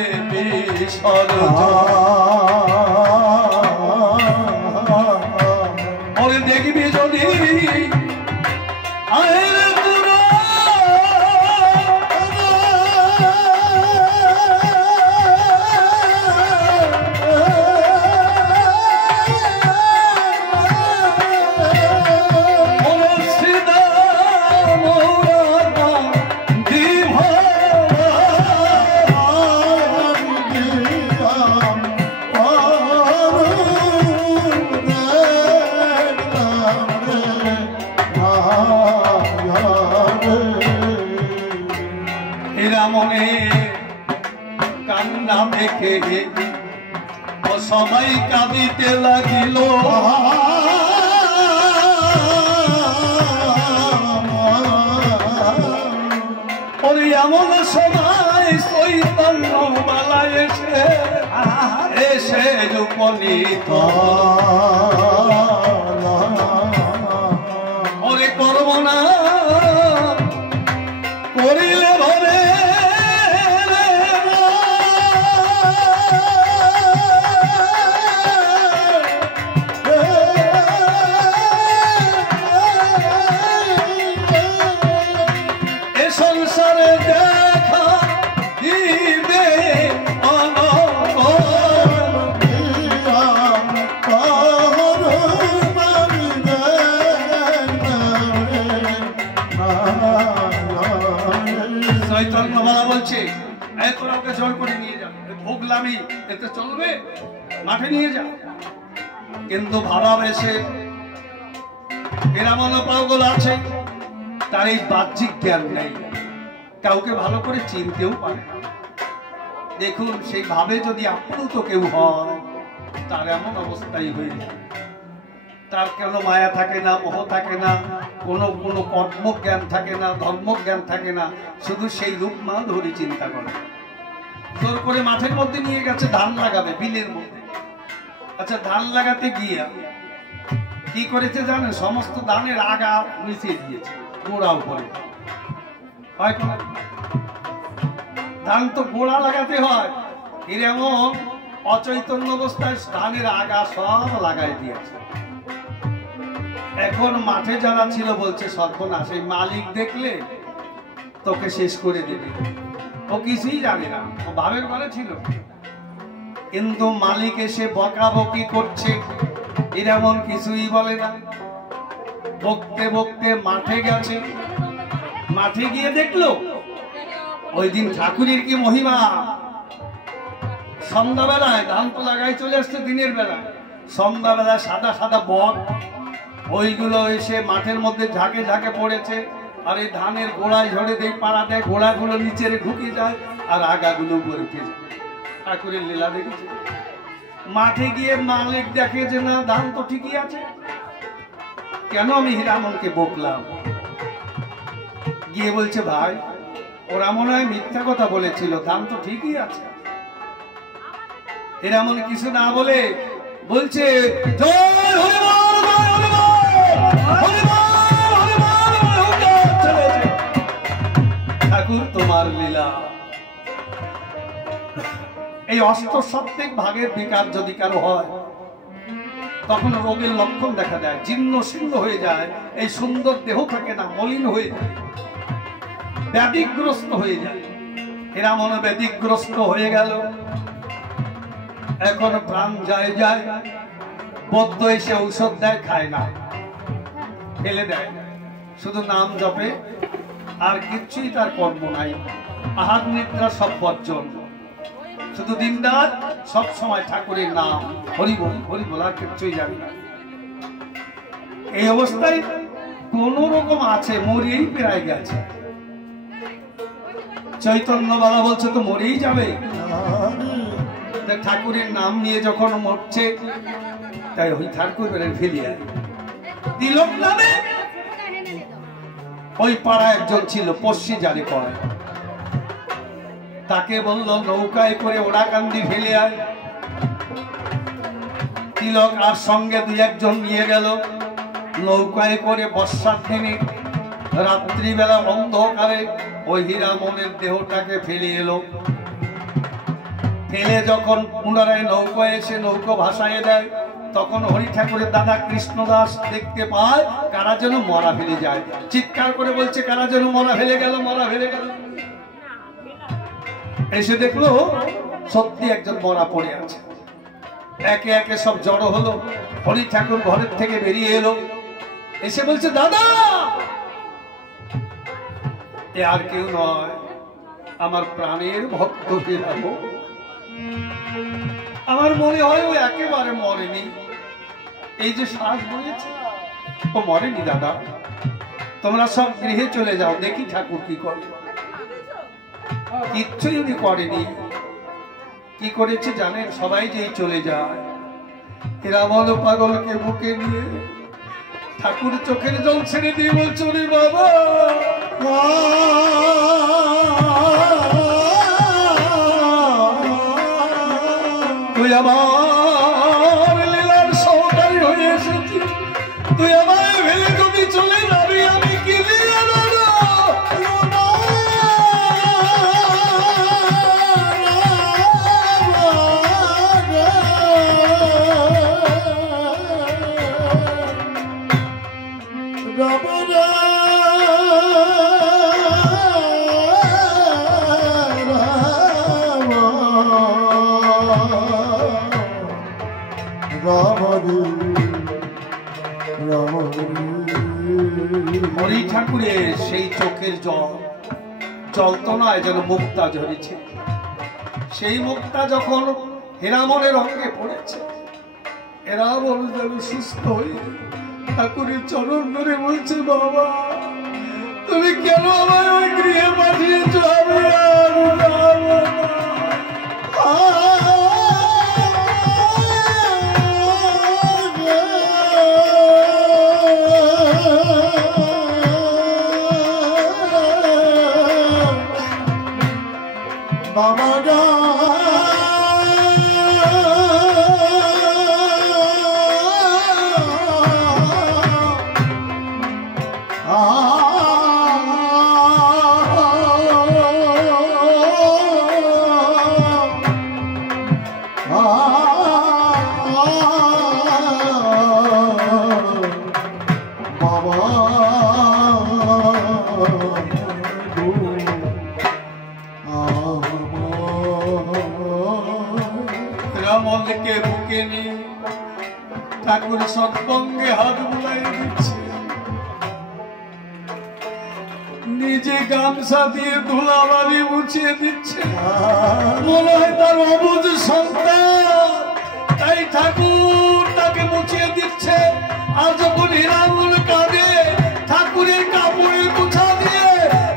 ওরে দেখবি যদি মনে কান্না দেখে ও সবাই কাঁদিতে লাগিল। ওরে এমন সময় চৈতন্য বালা এসে এসে উপনীত ওরে করব না করিলে ভরে এ সংসারে দেখা দিবে চৈতন্যবালা বলছে, তোরা ওকে জোর করে নিয়ে যা, ভোগলামি এতে চলবে, মাঠে নিয়ে যা। কিন্তু ভালোবেসে এরা মনে পাগল আছে, তার এই বাহ্যিক জ্ঞান নেই, কাউকে ভালো করে চিনতেও পারে না। দেখুন সেইভাবে যদি আপ্লুত কেউ হয় তার এমন অবস্থাই হয়ে যায়। তার কোনো মায়া থাকে না, মোহ থাকে না, কোনো কর্মজ্ঞান থাকে না, ধর্মজ্ঞান থাকে না, শুধু সেই রূপ মাধুরী চিন্তা করে। জোর করে মাঠের মধ্যে নিয়ে গেছে ধান লাগাবে, বিলের মধ্যে। আচ্ছা, ধান লাগাতে গিয়ে কি করেছে জানেন? সমস্ত ধানের আগা মিশিয়ে দিয়েছে, গোড়া উপরে। ধান তো গোড়া লাগাতে হয়, এরকম অচৈতন্য অবস্থায় ধানের আগা সব লাগাই দিয়েছে। এখন মাঠে যারা ছিল বলছে সর্বনাশ, এই মালিক দেখলে তোকে শেষ করে দেবে। ও কিছুই জানে না, ও ভাবের ঘরে ছিল। কিন্তু মালিক এসে বকাবকি করছে, এরকম কিছুই বলে না। বকতে বকতে মাঠে গেছে, মাঠে গিয়ে দেখলো ওই দিন ঠাকুরের কি মহিমা। সন্ধ্যাবেলায় ধান তো লাগাই চলে আসছে দিনের বেলায়, সন্ধ্যাবেলায় সাদা সাদা বক ওইগুলো এসে মাঠের মধ্যে ঝাঁকে ঝাঁকে পড়েছে। আর এই ধানের গোড়ায় ঝরে দেয়, পাড়া দেয়, গোড়াগুলো নিচে ঢুকে যায় আর আগাগুলো উপরে উঠে যায়। ঠাকুরের লীলা দেখেছে। মাঠে গিয়ে মালিক দেখে যে না, ধান তো ঠিকই আছে, কেন আমি হীরামনকে বকলাম? গিয়ে বলছে ভাই, ওরা মনে হয় মিথ্যা কথা বলেছিল, ধান তো ঠিকই আছে। হীরামন কিছু না বলে বলছে জয় হরিবল, জয় হরিবল, হরিবল, হরিবল, হরিবল। ঠাকুর তোমার লীলা। এই অষ্টসপ্তিক ভাগের বিকার যদি কারো হয়, তখন রোগের লক্ষণ দেখা দেয়, জীর্ণ শীর্ণ হয়ে যায়, এই সুন্দর দেহ থাকে না, মলিন হয়ে যায়, ব্যাধিগ্রস্ত হয়ে যায়। এরা মনে ব্যাধিগ্রস্ত হয়ে গেল। এখন প্রাণ যায় যায়, বদ্ধ এসে ঔষধ দেয়, খায় না, ফেলে দেয়, শুধু নাম জপে, আর কিচ্ছুই তার কর্ম নাই। আহার নিদ্রা সব বর্জন, শুধু দিনরাত সব সময় ঠাকুরের নাম, হরিবল হরিবল, আর কিচ্ছুই জানি না। এই অবস্থায় কোন রকম আছে, মরিয়েই প্রায় গেছে। চৈতন্য বাবা বলছে তো মরেই যাবে। ঠাকুরের নাম নিয়ে যখন মরছে, তাই ওই ঠাকুর ফেলিয়া তিলক নামে ওই পাড়া একজন ছিল, পশ্চি জারি করে, তাকে বলল নৌকায় করে ওড়াকান্দি ফেলে আয়। তিলক আর সঙ্গে দুই একজন নিয়ে গেল, নৌকায় করে বর্ষার দিনে রাত্রিবেলা অন্ধকারে ওই হীরামনের দেহটাকে ফেলে এলো। ফেলে যখন পুনরায় নৌকায় এসে নৌকো ভাসাইয়ে দেয়, তখন হরি ঠাকুরের দাদা কৃষ্ণদাস দেখতে পায় কারা যেন মরা ফেলে যায়, চিৎকার করে বলছে কারা যেন মরা ফেলে গেল, মরা ফেলে গেল। এসে দেখলো সত্যি একজন মরা পড়ে আছে। একে একে সব জড়ো হলো, হরি ঠাকুর ঘরের থেকে বেরিয়ে এলো, এসে বলছে দাদা, এ আর কেউ নয়, আমার প্রাণের ভক্ত হীরামন। আমার মনে হয় ও একেবারে মরেনি, এই যে শ্বাস বলেছে ও মরেনি। দাদা, তোমরা সব গৃহে চলে যাও, দেখি ঠাকুর কি করে। কিচ্ছুই উনি করেনি। কি করেছে জানেন? সবাই যেই চলে যায়, হীরামন পাগলকে বুকে নিয়ে ঠাকুর চোখের জল ছেড়ে দিয়ে বলছে রে বাবা, তুই আমার লীলার সহকারী হয়ে এসেছিস, তুই আমায় ফেলে যদি চলে যাবি, আমি কি দিয়ে হরি ঠাকুরের সেই চোখের জল, জল তো নয়, যেন মুক্তা ঝরেছে। সেই মুক্তা যখন হীরামনের অঙ্গে পড়েছে, এরা বল যেন সুস্থ হয়ে ঠাকুরের চরণ ধরে বলছে বাবা, তুমি কেন আমায় ওই গৃহে পাঠিয়েছ? আমি আর যাব না। বাবা গো রামলকে বুকে নিয়ে ঠাকুর সৎসঙ্গে হাত বুলাই দিচ্ছে, নিজে গামছা দিয়ে ধুলাবালি মুছিয়ে দিচ্ছে। মনে হয় তার অবুঝ সন্তান, তাই ঠাকুর তাকে মুছিয়ে দিচ্ছে। আর যখন হীরামল কাঁদে, ঠাকুরের কাপড়ের গুছা দিয়ে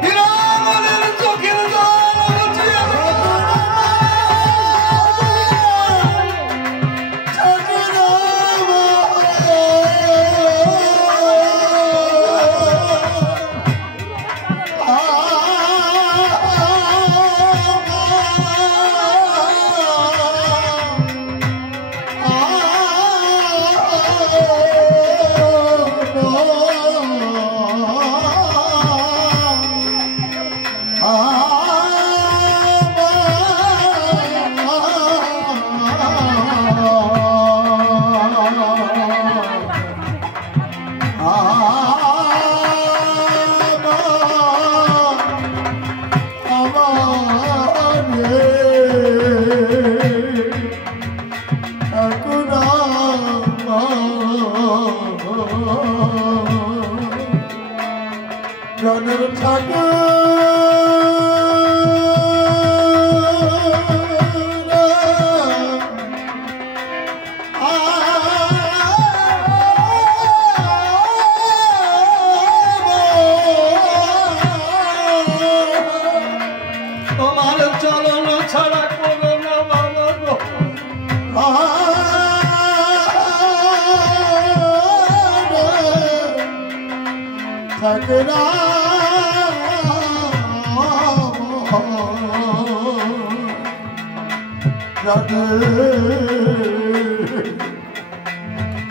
হীরামলের চোখের জল মুছিয়ে তোমার চলন ছাড়া করো না বাবা গো। ঠাকুরা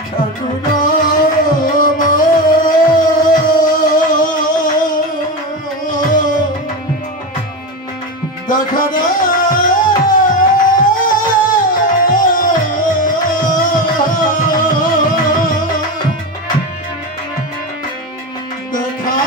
ঠাকুরা দেখা না দেখা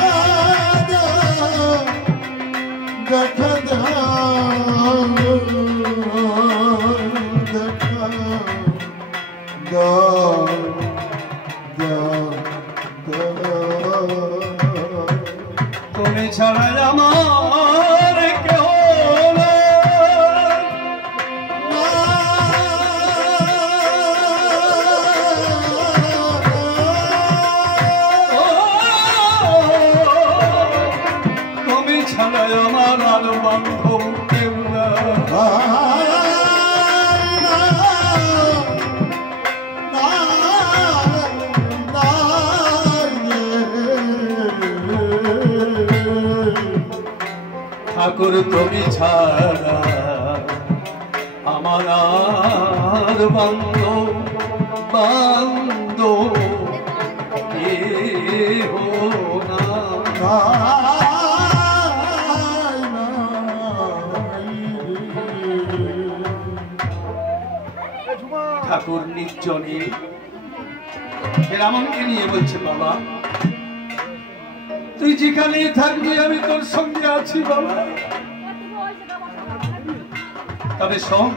দেখা তুমি ছাড়া আমার কেউ তুমি ছাড়া আমার আলো বান্ধব কেউ না। ঠাকুর তুমি ছাড়া আমার আর বান্ধব বান্ধব কেহ না। ঠাকুর নির্জনে রামনকে নিয়ে বলছে, বাবা তুই যেখানে থাকবি আমি তোর সঙ্গে আছি বাবা। তবে শোন,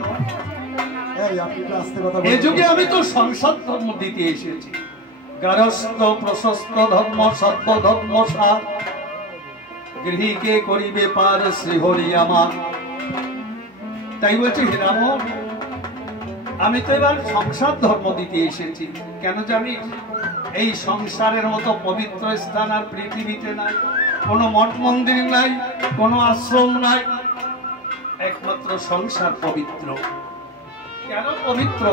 এ যুগে আমি তো সংসার ধর্ম দিতে এসেছি। গারস্থ প্রশস্ত ধর্ম সত্য ধর্ম সার, গৃহীকে করিবে পার শ্রীহরি আমার। তাই বলছি রামন, আমি তো এবার সংসার ধর্ম দিতে এসেছি। কেন জানি এই সংসারের মতো পবিত্র স্থান আর পৃথিবীতে নাই। কোনো মঠ মন্দির নাই, কোনো আশ্রম নাই, একমাত্র সংসার পবিত্র। কেন পবিত্র?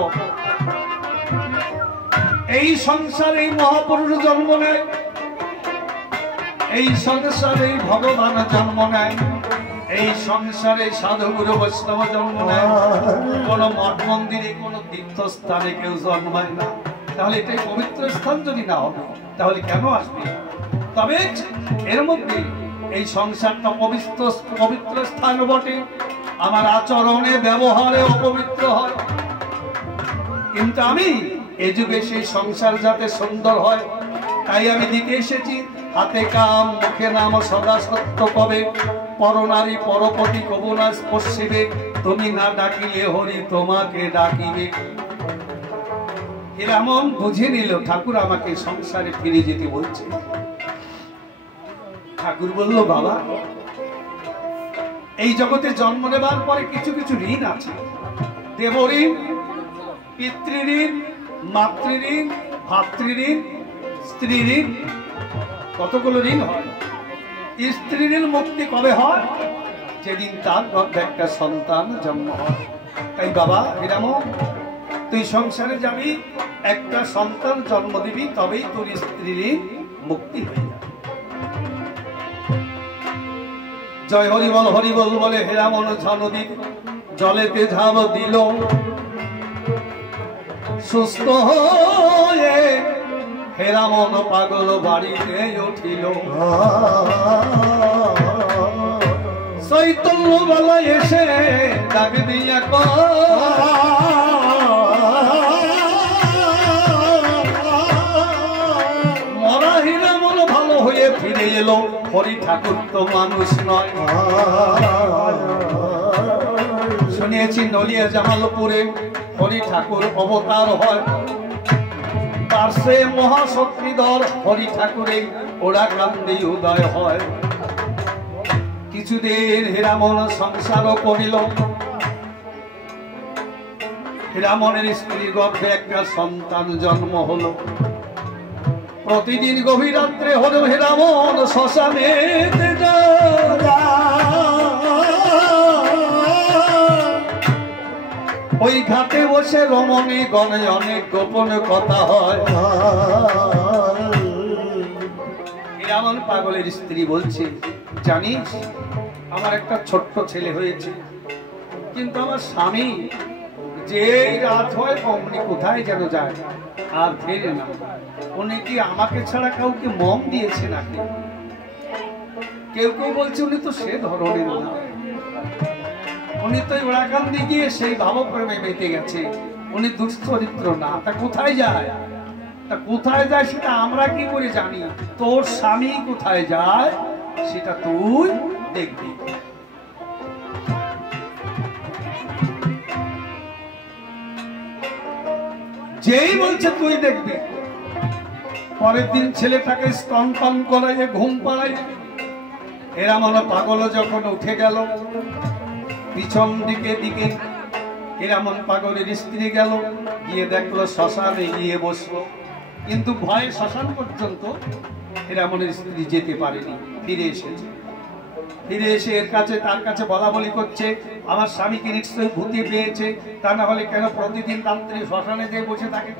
এই সংসারে মহাপুরুষ জন্ম নেয়, এই সংসারে ভগবান জন্ম নেয়। এই সংসারে সাধুগুরু বৈষ্ণব জন্ম নেয়, কোন মঠ মন্দিরে কোন তীর্থস্থানে কেউ জন্মায় না। তাহলে এটাই পবিত্র স্থান যদি না হবে তাহলে কেন আসবে? তবে এর মধ্যে এই সংসারটা পবিত্র স্থান বটে, আমার আচরণে ব্যবহারে অপবিত্র হয়, কিন্তু আমি এই যুগে সেই সংসার যাতে সুন্দর হয় তাই আমি দিতে এসেছি। হাতে কাম মুখে নাম সদা সত্য কবে, পরনারী পরপতি কবু না স্পর্শিবে, তুমি না ডাকিলে হরি তোমাকে ডাকিবে। এমন বুঝে নিল ঠাকুর আমাকে সংসারে ফিরে যেতে বলছে। ঠাকুর বলল, বাবা এই জগতে জন্ম নেবার পরে কিছু কিছু ঋণ আছে, দেবঋণ, পিতৃঋণ, মাতৃঋণ, ভাতৃঋণ, স্ত্রীঋণ, কতগুলো ঋণ হয়। স্ত্রীর মুক্তি কবে হয়? যেদিন তার গর্ভে একটা সন্তান জন্ম হয়। তাই বাবা এরাম তুই সংসারে যাবি, একটা সন্তান জন্ম দিবি, তবেই তোর স্ত্রীর মুক্তি হয়ে যাবে। জয় হরিবল হরিবল বলে হেরামন নদী জলেতে ঝাঁপ দিল, সুস্থ হয়ে হেরামন পাগল বাড়িতে উঠিল। চৈতন্য বেলা এসে ডাক দিয়া মরা হেরামন ভালো হয়ে ফিরে এলো, হরি ঠাকুর তো মানুষ নয়। শুনিয়েছি নলিয়া জামালপুরে হরি ঠাকুর অবতার হয়, তার সে মহাশক্তিধর হরি ঠাকুরে ওরা কান্দি উদয় হয়। কিছুদিন হীরামন সংসারও করিল, হীরামনের স্ত্রীর গর্ভে একটা সন্তান জন্ম হলো। প্রতিদিন গভীর রাত্রে হলো হীরামন শ্মশানে ওই ঘাটে বসে রমণী গণে অনেক গোপন কথা হয়। হীরামন পাগলের স্ত্রী বলছে, জানিস আমার একটা ছোট্ট ছেলে হয়েছে, কিন্তু আমার স্বামী যে রাত হয় অমনি কোথায় যেন যায় আর ফেরে না। উনি কি আমাকে ছাড়া কাউকে মম দিয়েছে নাকি? কেউ কেউ বলছে উনি তো সে ধরনের না, উনি তো ওরাকান্দি গিয়ে সেই ভাবপ্রেমে মেতে গেছে, উনি দুশ্চরিত্র না। তা কোথায় যায়? তা কোথায় যায় সেটা আমরা কি করে জানি? তোর স্বামী কোথায় যায় সেটা তুই দেখবি। যেই বলছে তুই দেখবি, পরের দিন ছেলেটাকে স্তন পান করাইয়ে ঘুম পাড়াই। হীরামন পাগল যখন উঠে গেল, পিছন দিকে হীরামন পাগলের স্ত্রী গেল, গিয়ে দেখলো শ্মশানে গিয়ে বসলো, কিন্তু ভয়ে শ্মশান পর্যন্ত হীরামনের স্ত্রী যেতে পারেনি, ফিরে এসেছে। ফিরে এসে তার কাছে বলা বলি করছে, আমার স্বামীকে নিশ্চয়ই ভূতে পেয়েছে, তা না হলে কেন প্রতিদিন রাত্রে শ্মশানে গিয়ে বসে থাকে?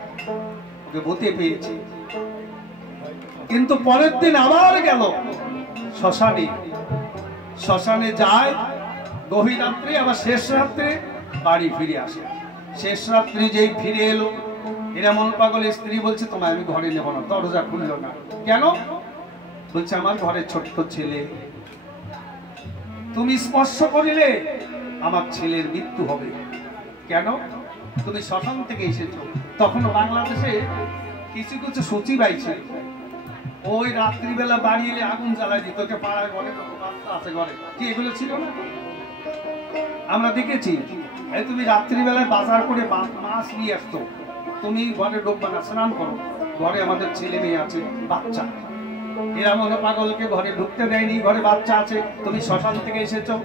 ওকে ভূতে পেয়েছে। কিন্তু পরের দিন আবার গেল শ্মশানে যায় গভীর রাত্রে, আবার শেষ রাত্রে বাড়ি ফিরে আসে। শেষ রাত্রি যেই ফিরে এলো, হীরামন পাগলের স্ত্রী বলছে, তোমায় আমি ঘরে নেব না। দরজা খুলল না। কেন? বলছে, আমার ঘরে ছোট্ট ছেলে, তুমি স্পর্শ করিলে আমার ছেলের মৃত্যু হবে। কেন? তুমি শ্মশান থেকে এসেছো। তখন বাংলাদেশে কিছু কিছু সচিব আইছে, ওই রাত্রিবেলা বাড়ি এলে আগুন জ্বালাই দিত, ওকে পাড়ায় ঘরে বাচ্চা আছে ঘরে, কি এগুলো ছিল না? আমরা দেখেছি। তুমি রাত্রিবেলায় বাজার করে মাছ নিয়ে আসতো, তুমি ঘরে ঢুকবা না, স্নান করো, ঘরে আমাদের ছেলে মেয়ে আছে, বাচ্চা। হীরামন পাগলকে ঘরে ঢুকতে দেয়নি, ঘরে বাচ্চা আছে, তুমি শ্মশান থেকে এসেছো।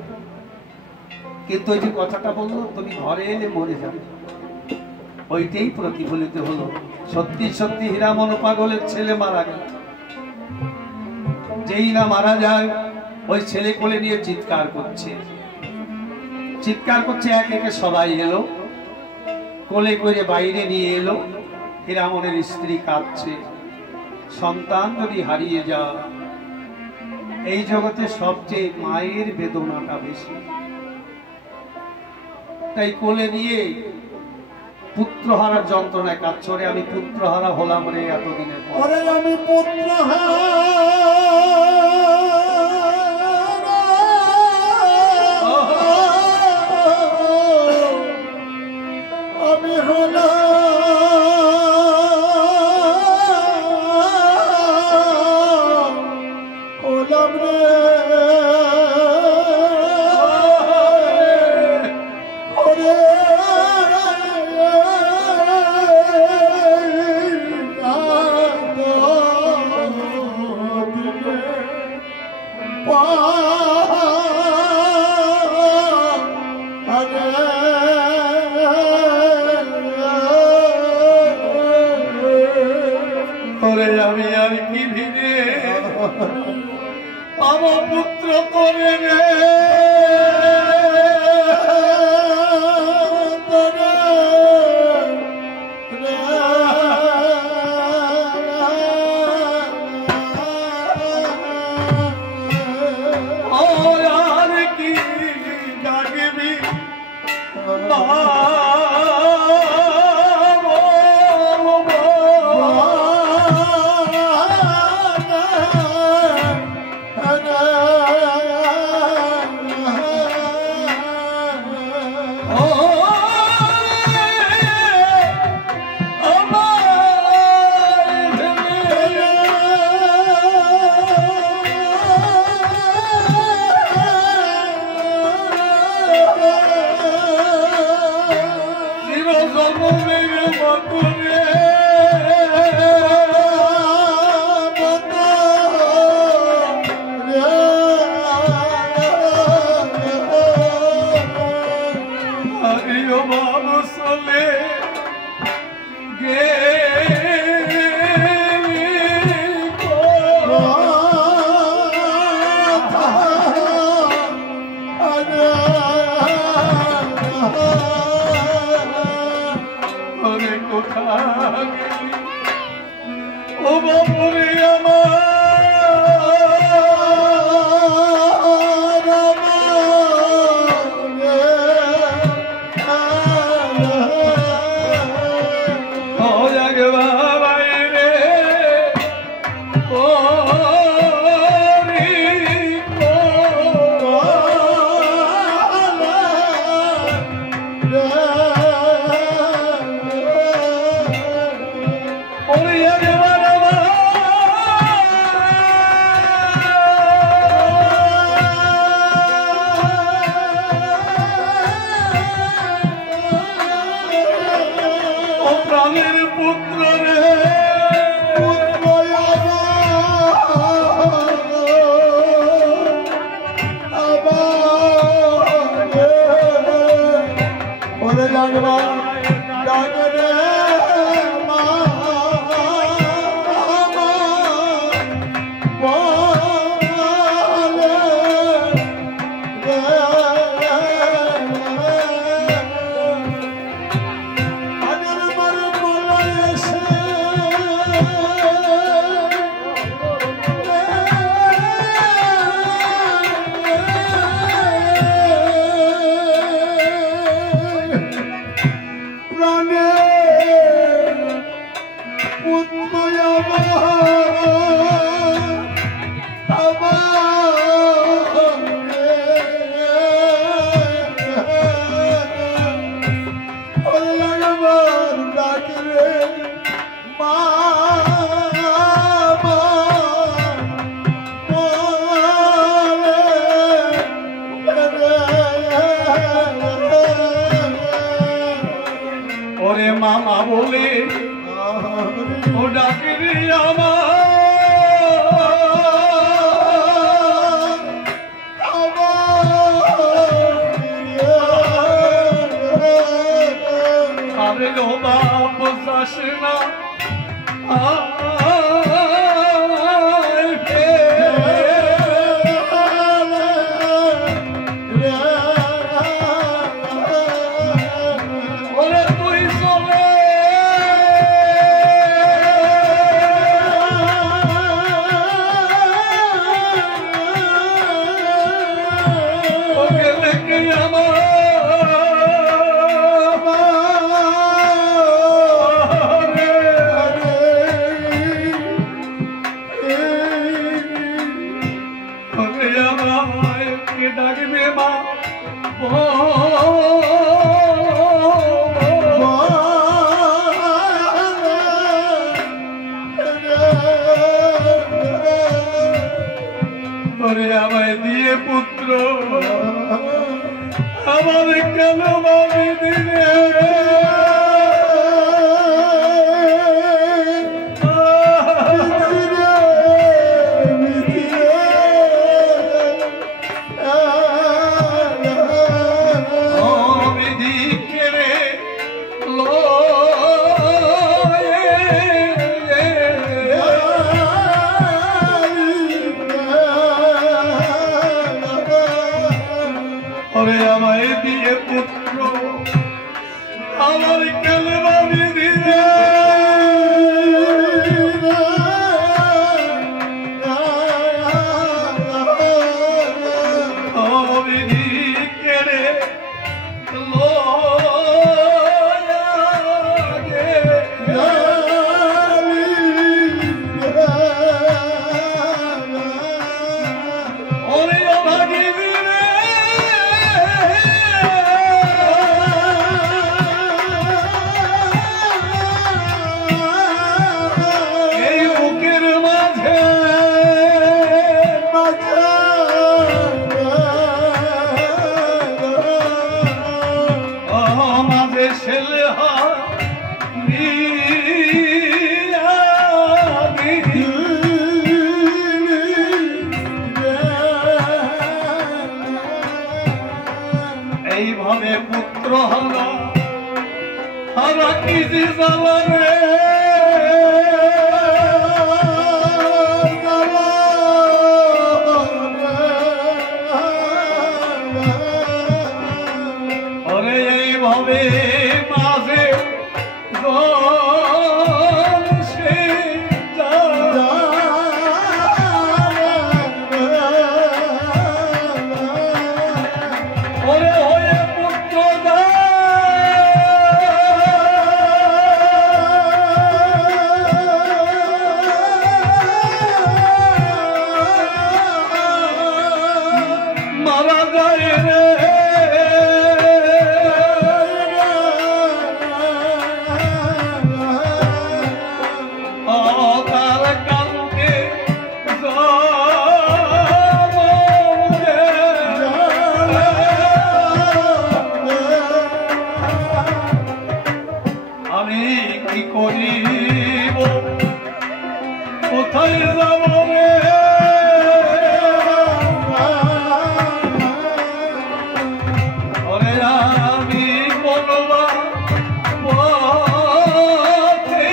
কিন্তু ওই যে কথাটা বললো, তুমি ঘরে এলে মরে যাবে, ওইটাই প্রতিফলিত হলো। সত্যি সত্যি হীরামন পাগলের ছেলে মারা গেল। যেই না মারা যায়, ওই ছেলে কোলে নিয়ে চিৎকার করছে। এক একে সবাই এলো, কোলে করে বাইরে নিয়ে এলো। হীরামনের স্ত্রী কাঁদছে, সন্তান যদি হারিয়ে যায় এই জগতে সবচেয়ে মায়ের বেদনাটা বেশি। তাই কোলে নিয়ে পুত্রহারার যন্ত্রণায় কাজ করে আমি পুত্রহারা হলাম রে এতদিনের পর। ওরে আমি আমি হলাম রে ওরে আমি আর কি ভিড়ে আমার পুত্র করে রে আর কি ডাকবি ও বাপুরে প্রাণের পুত্র রে ওরে লাগবা ডাকে রে ওরে মামা বলে ও ডাকে রে আরে লো বাপ শাসনা আমার কেন বাবি দিলে আমায় দিয়ে পুত্র আমার কেন বাবি দিলে কেড়ে এইভাবে পুত্র হারা হারা কিসি জ্বালাবে ওরে এইভাবে মাঝে কোথায় যাব রে ওরে আমি বলবা পথে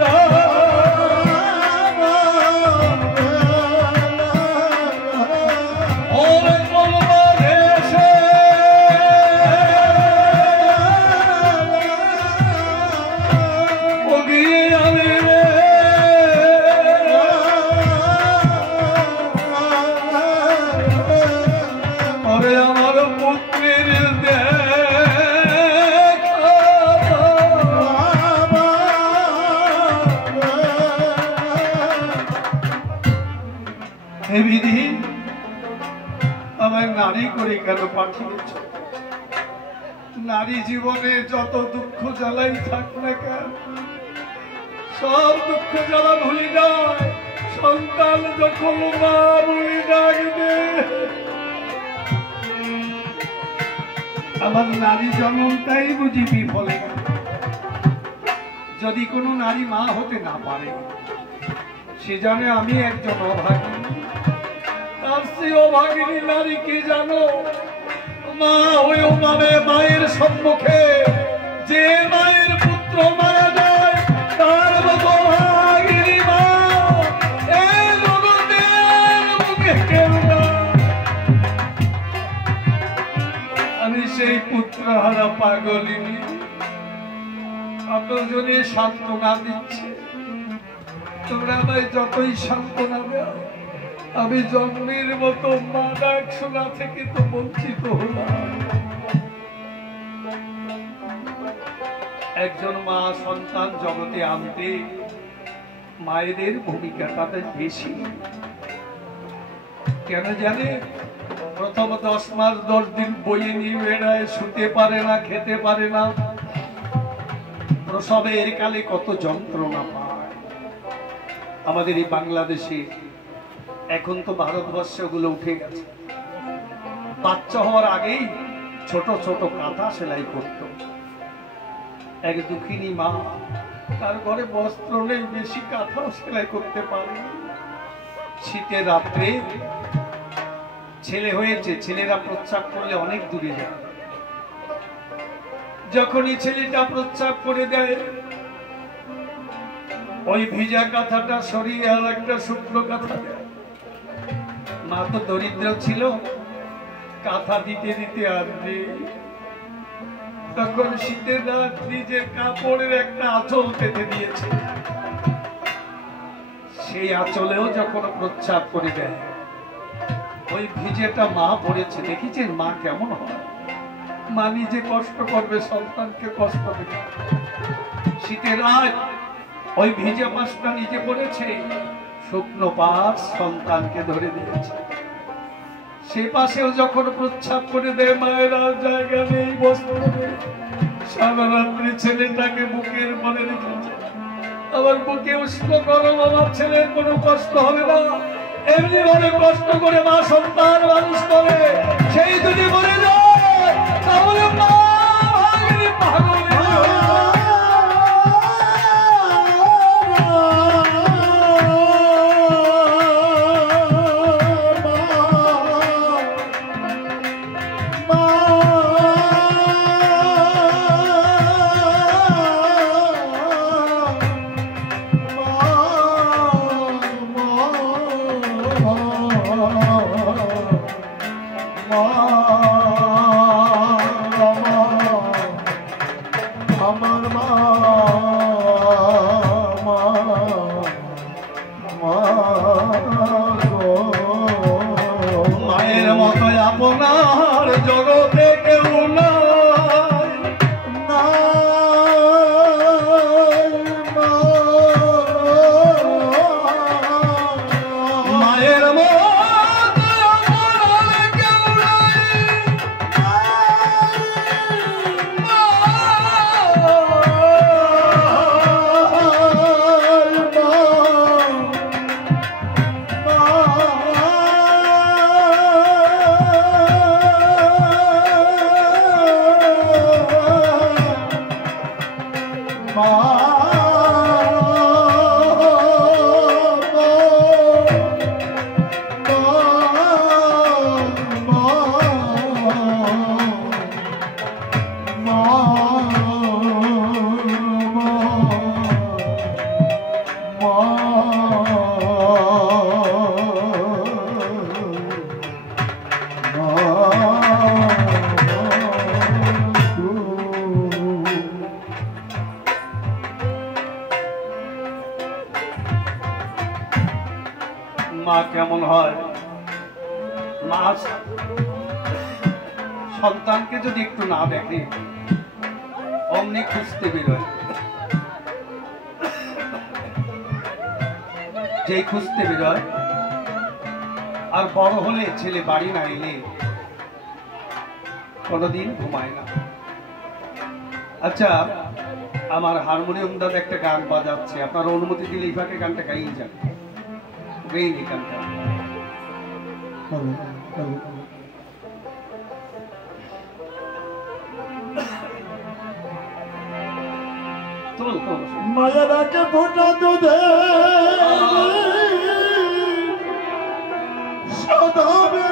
যাব ওরে বলবা দেশে ওগিয়ে আমি আমার পুত্রের হে বিধি আমায় নারী করে কেন পাঠিয়েছ? নারী জীবনে যত দুঃখ জ্বালাই থাক না কেন সব দুঃখ জ্বালা ভুলে যায়। সন্তান যখন মা বলে ডাকবে আমার নারী জন্মটাই বুঝি বিফলে গেল। যদি কোনো নারী মা হতে না পারে সে জানে আমি একজন অভাগিনী। তার সে অভাগিনী নারী কে জানো? মা হয়েও পাবে মায়ের সম্মুখে। যে মায়ের পুত্র মারা যায় তার মতো অভাগিনী মা এই জগতের মুখে কেউ না। আমি সেই পুত্রহারা পাগলিনী। আপনার সান্ত্বনা দিচ্ছে, তোমরা আমায় যতই সান্ত্বনা দাও আমি জন্মের মতো মা ডাক শোনা থেকে তো বঞ্চিত হলাম। একজন মা সন্তান জগতে আনতে মায়েদের ভূমিকা তাদের বেশি। কেন জানে? প্রথম 10 মাস 10 দিন বইয়ে নিয়ে বেড়ায়, শুতে পারে না, খেতে পারে না, প্রসবের কালে কত যন্ত্রণা পায়। আমাদের এই বাংলাদেশে এখন তো ভারতবর্ষ গুলো উঠে গেছে, বাচ্চা হওয়ার আগেই ছোট ছোট কাঁথা সেলাই করত। এক দুঃখিনী মা, তার ঘরে বস্ত্র নেই, বেশি কাঁথাও সেলাই করতে পারে। শীতের রাত্রে ছেলে হয়েছে, ছেলেরা প্রস্রাব করলে অনেক দূরে যায়। যখনই ছেলেটা প্রস্রাব করে দেয়, ওই ভিজা কাঁথাটা সরিয়ে আর একটা শুকনো কাঁথা দেয়। মা তো দরিদ্র ছিল, কাঁথা দিতে দিতে আর নেই। তখন শীতের রাত নিজের কাপড়ের একটা আঁচল পেতে দিয়েছে। সেই আঁচলেও যখন প্রস্রাব করে দেয়, ওই ভিজেটা মা পড়েছে। দেখেছেন মা কেমন হয়? মা নিজে কষ্ট করবে, সন্তানকে কষ্ট দেবে। শীতের রাত ওই ভিজে পাশটা নিজে পড়েছে, শুকনো পাশ সন্তানকে ধরে দিয়েছে। সে পাশেও যখন প্রস্রাব করে দেয়, মায়ের আর জায়গা নেই, বস্ত্র নেই। সারা রাত্রি ছেলেটাকে বুকের মনে রেখেছে। আমার বুকে উষ্ণ গরম, আমার ছেলের কোনো কষ্ট হবে না, এমনি ভাবে কষ্ট করে মা সন্তান মানুষ করে। সেই যদি মরে যায়, তাহলে মা ভাগিনী পাগল। মায়ের মতো আপনার জগতে কেউ নাই, মায়ের মতো আপনার কেউ নাই। মা কেমন হয়? মা সন্তানকে যদি একটু না দেখে, অমনি খুঁজতে বেরোয়। যেই খুঁজতে বেরোয়, আর বড় হলে ছেলে বাড়ি না এলে কোনোদিন ঘুমায় না। আচ্ছা, আমার হারমোনিয়াম দাদা একটা গান বাজাচ্ছে, আপনার অনুমতি দিলে এই ফাঁকে গানটা গাইয়ে যান। গেইনি গানটা। মায়েরাকে ফোটা দুধে সদাবে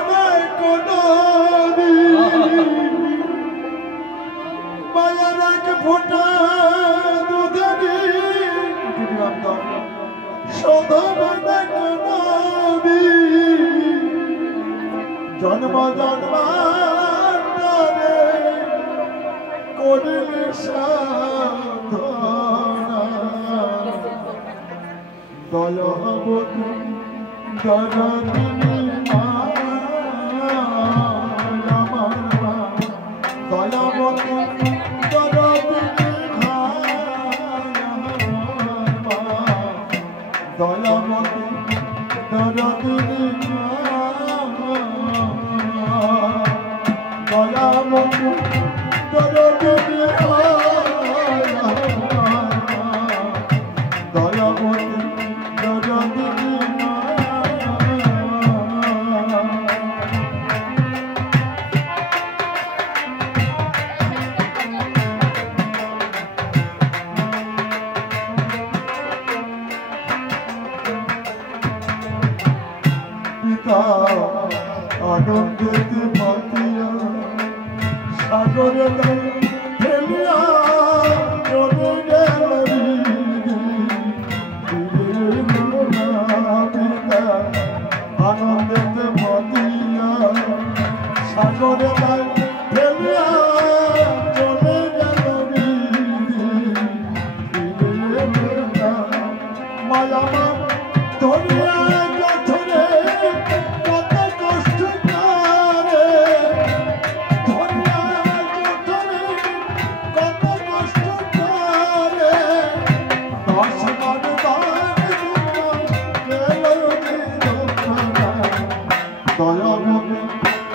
মায়েরাকে ফোটা দুধে সদাবে জন্ম জন্মান্তরে করিলে সাধনা দয়াবতী দয়াদিনী মা আমার মা দয়াবতী দয়াদিনী মা দয়াবতী দয়াদিনী মা দয়াবতী দয়াদিনী মা সাগরে তাই ফেলিয়া চলে গেল আনন্দেতে মতিয়া সাগরে তাই ফেলিয়া চলে গেল মায়ামা ধরিয়া যথরে কত কষ্ট করে ধরিয়া যথরে কত কষ্ট করে দর্শন দয়ামতি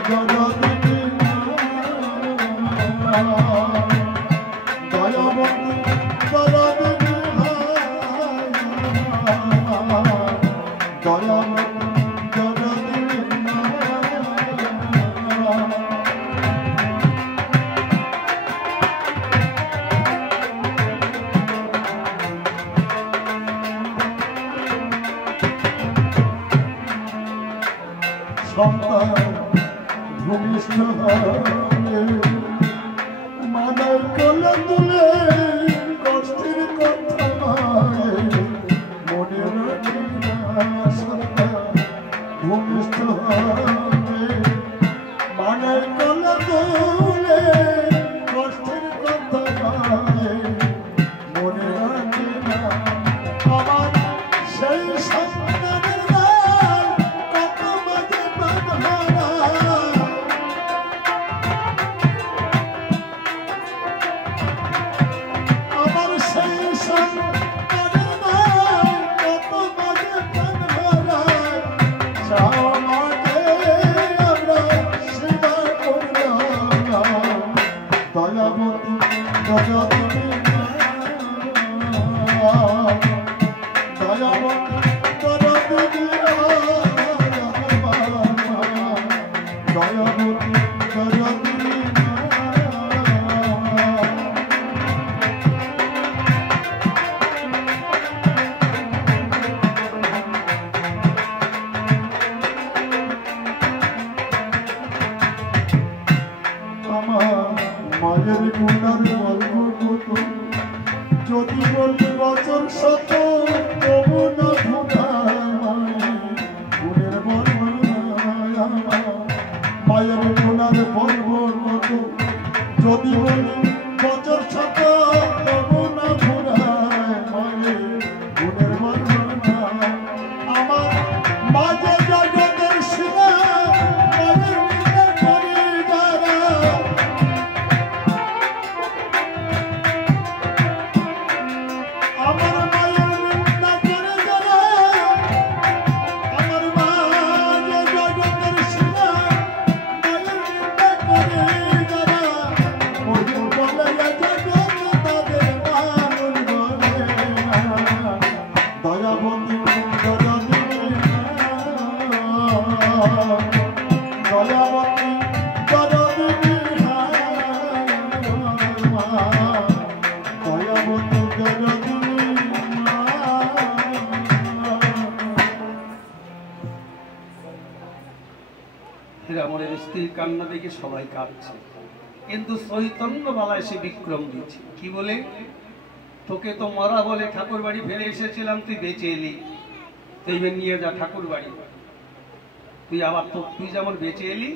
জগতি দয়ামতি জগতি দয়ামতি জগতি সন্তান ভূমিষ্ঠ হলে মাদার কোলে তুলে কষ্টের কথা মনে রাখি সন্তান ভূমিষ্ঠ হলে মাদার কোলে তুলে কষ্টের কথা মনে রাখি না আমার সেই সন্তানের মায়ের গুণার গল্প কত যদি বলি বছর শত তবু না ভুলায় গুণের মায়ের গুণার গল্প কত যদি বলি বছর শত তবু না ভুলায় মায়ের গুণের আমার মাঝে জগতের সীমা মায়ের রাবণের স্ত্রীর কান্না দেখে সবাই কাঁদছে, কিন্তু চৈতন্য বালায় সে বিক্রম দিচ্ছে। কি বলে? তোকে তো মরা বলে ঠাকুর বাড়ি ফেলে এসেছিলাম, তুই বেঁচে এলি, তুই নিয়ে যা ঠাকুর বাড়ি। তুই আবার তুই যেমন বেঁচে এলি,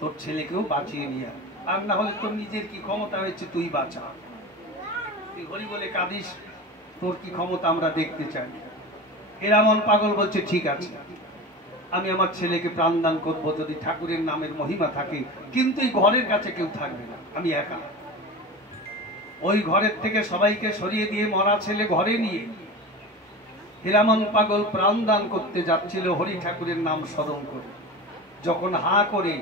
তোর ছেলেকেও বাঁচিয়ে নিয়ে আর না হলে তোর নিজের কি ক্ষমতা হয়েছে তুই বাঁচা। তুই হরি বলে কাঁদিস, তোর কি ক্ষমতা আমরা দেখতে চাই। এরামন পাগল বলছে ঠিক আছে, আমি আমার ছেলেকে প্রাণদান করবো যদি ঠাকুরের নামের মহিমা থাকে, কিন্তু এই ঘরের কাছে কেউ থাকবে না, আমি একা। ওই ঘরের থেকে সবাইকে সরিয়ে দিয়ে মরা ছেলে ঘরে নিয়ে হীরামন পাগল প্রাণদান করতে যাচ্ছিল হরি ঠাকুরের নাম স্মরণ করে। যখন হা করে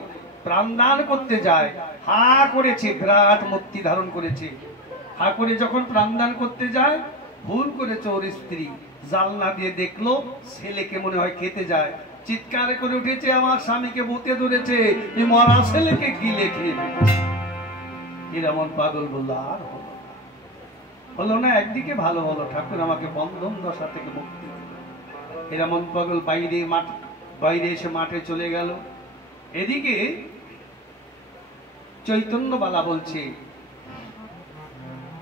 প্রাণদান করতে যায়, হা করেছে, বিরাট মূর্তি ধারণ করেছে, হা করে যখন প্রাণদান করতে যায়, ভুল করেছে ওর স্ত্রী, জানলা দিয়ে দেখলো ছেলেকে মনে হয় খেতে যায়, চিৎকার করে উঠেছে, আমার স্বামীকে বুতে ধরেছে, এই মরা ছেলেকে গিলে খেয়ে ফেলেছে। হীরামন পাগল বলল আর হলো না, একদিকে ভালো হলো, ঠাকুর আমাকে বন্ধন দশা থেকে মুক্তি দিল। হীরামন পাগল বাইরে এসে মাঠে চলে গেল। এদিকে চৈতন্যবালা বলছে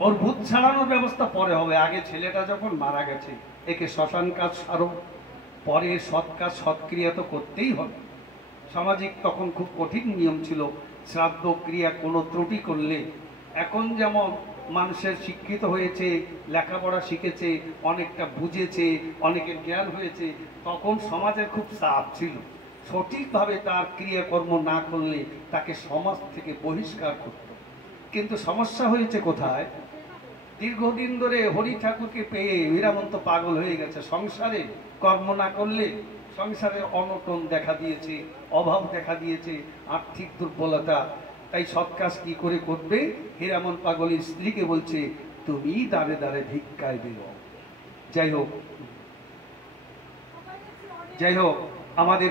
ওর ভূত ছাড়ানোর ব্যবস্থা পরে হবে, আগে ছেলেটা যখন মারা গেছে একে শ্মশান কাজ সারো, পরে সৎ কাজ সৎক্রিয়া তো করতেই হবে। সামাজিক তখন খুব কঠিন নিয়ম ছিল, শ্রাদ্ধ ক্রিয়া কোনো ত্রুটি করলে, এখন যেমন মানুষের শিক্ষিত হয়েছে, লেখাপড়া শিখেছে, অনেকটা বুঝেছে, অনেকের জ্ঞান হয়েছে, তখন সমাজের খুব চাপ ছিল, সঠিকভাবে তার ক্রিয়াকর্ম না করলে তাকে সমাজ থেকে বহিষ্কার করত। কিন্তু সমস্যা হয়েছে কোথায়, দীর্ঘদিন ধরে হরি ঠাকুরকে পেয়ে হীরামন্ত পাগল হয়ে গেছে, সংসারে কর্ম না করলে সংসারের অনটন দেখা দিয়েছে, অভাব দেখা দিয়েছে, আর্থিক দুর্বলতা, তাই সৎ কাজ কি করে করবে? হীরামন পাগলের স্ত্রীকে বলছে তুমি দাঁড়ে দাঁড়ে ভিক্ষায় দিও। যাই হোক আমাদের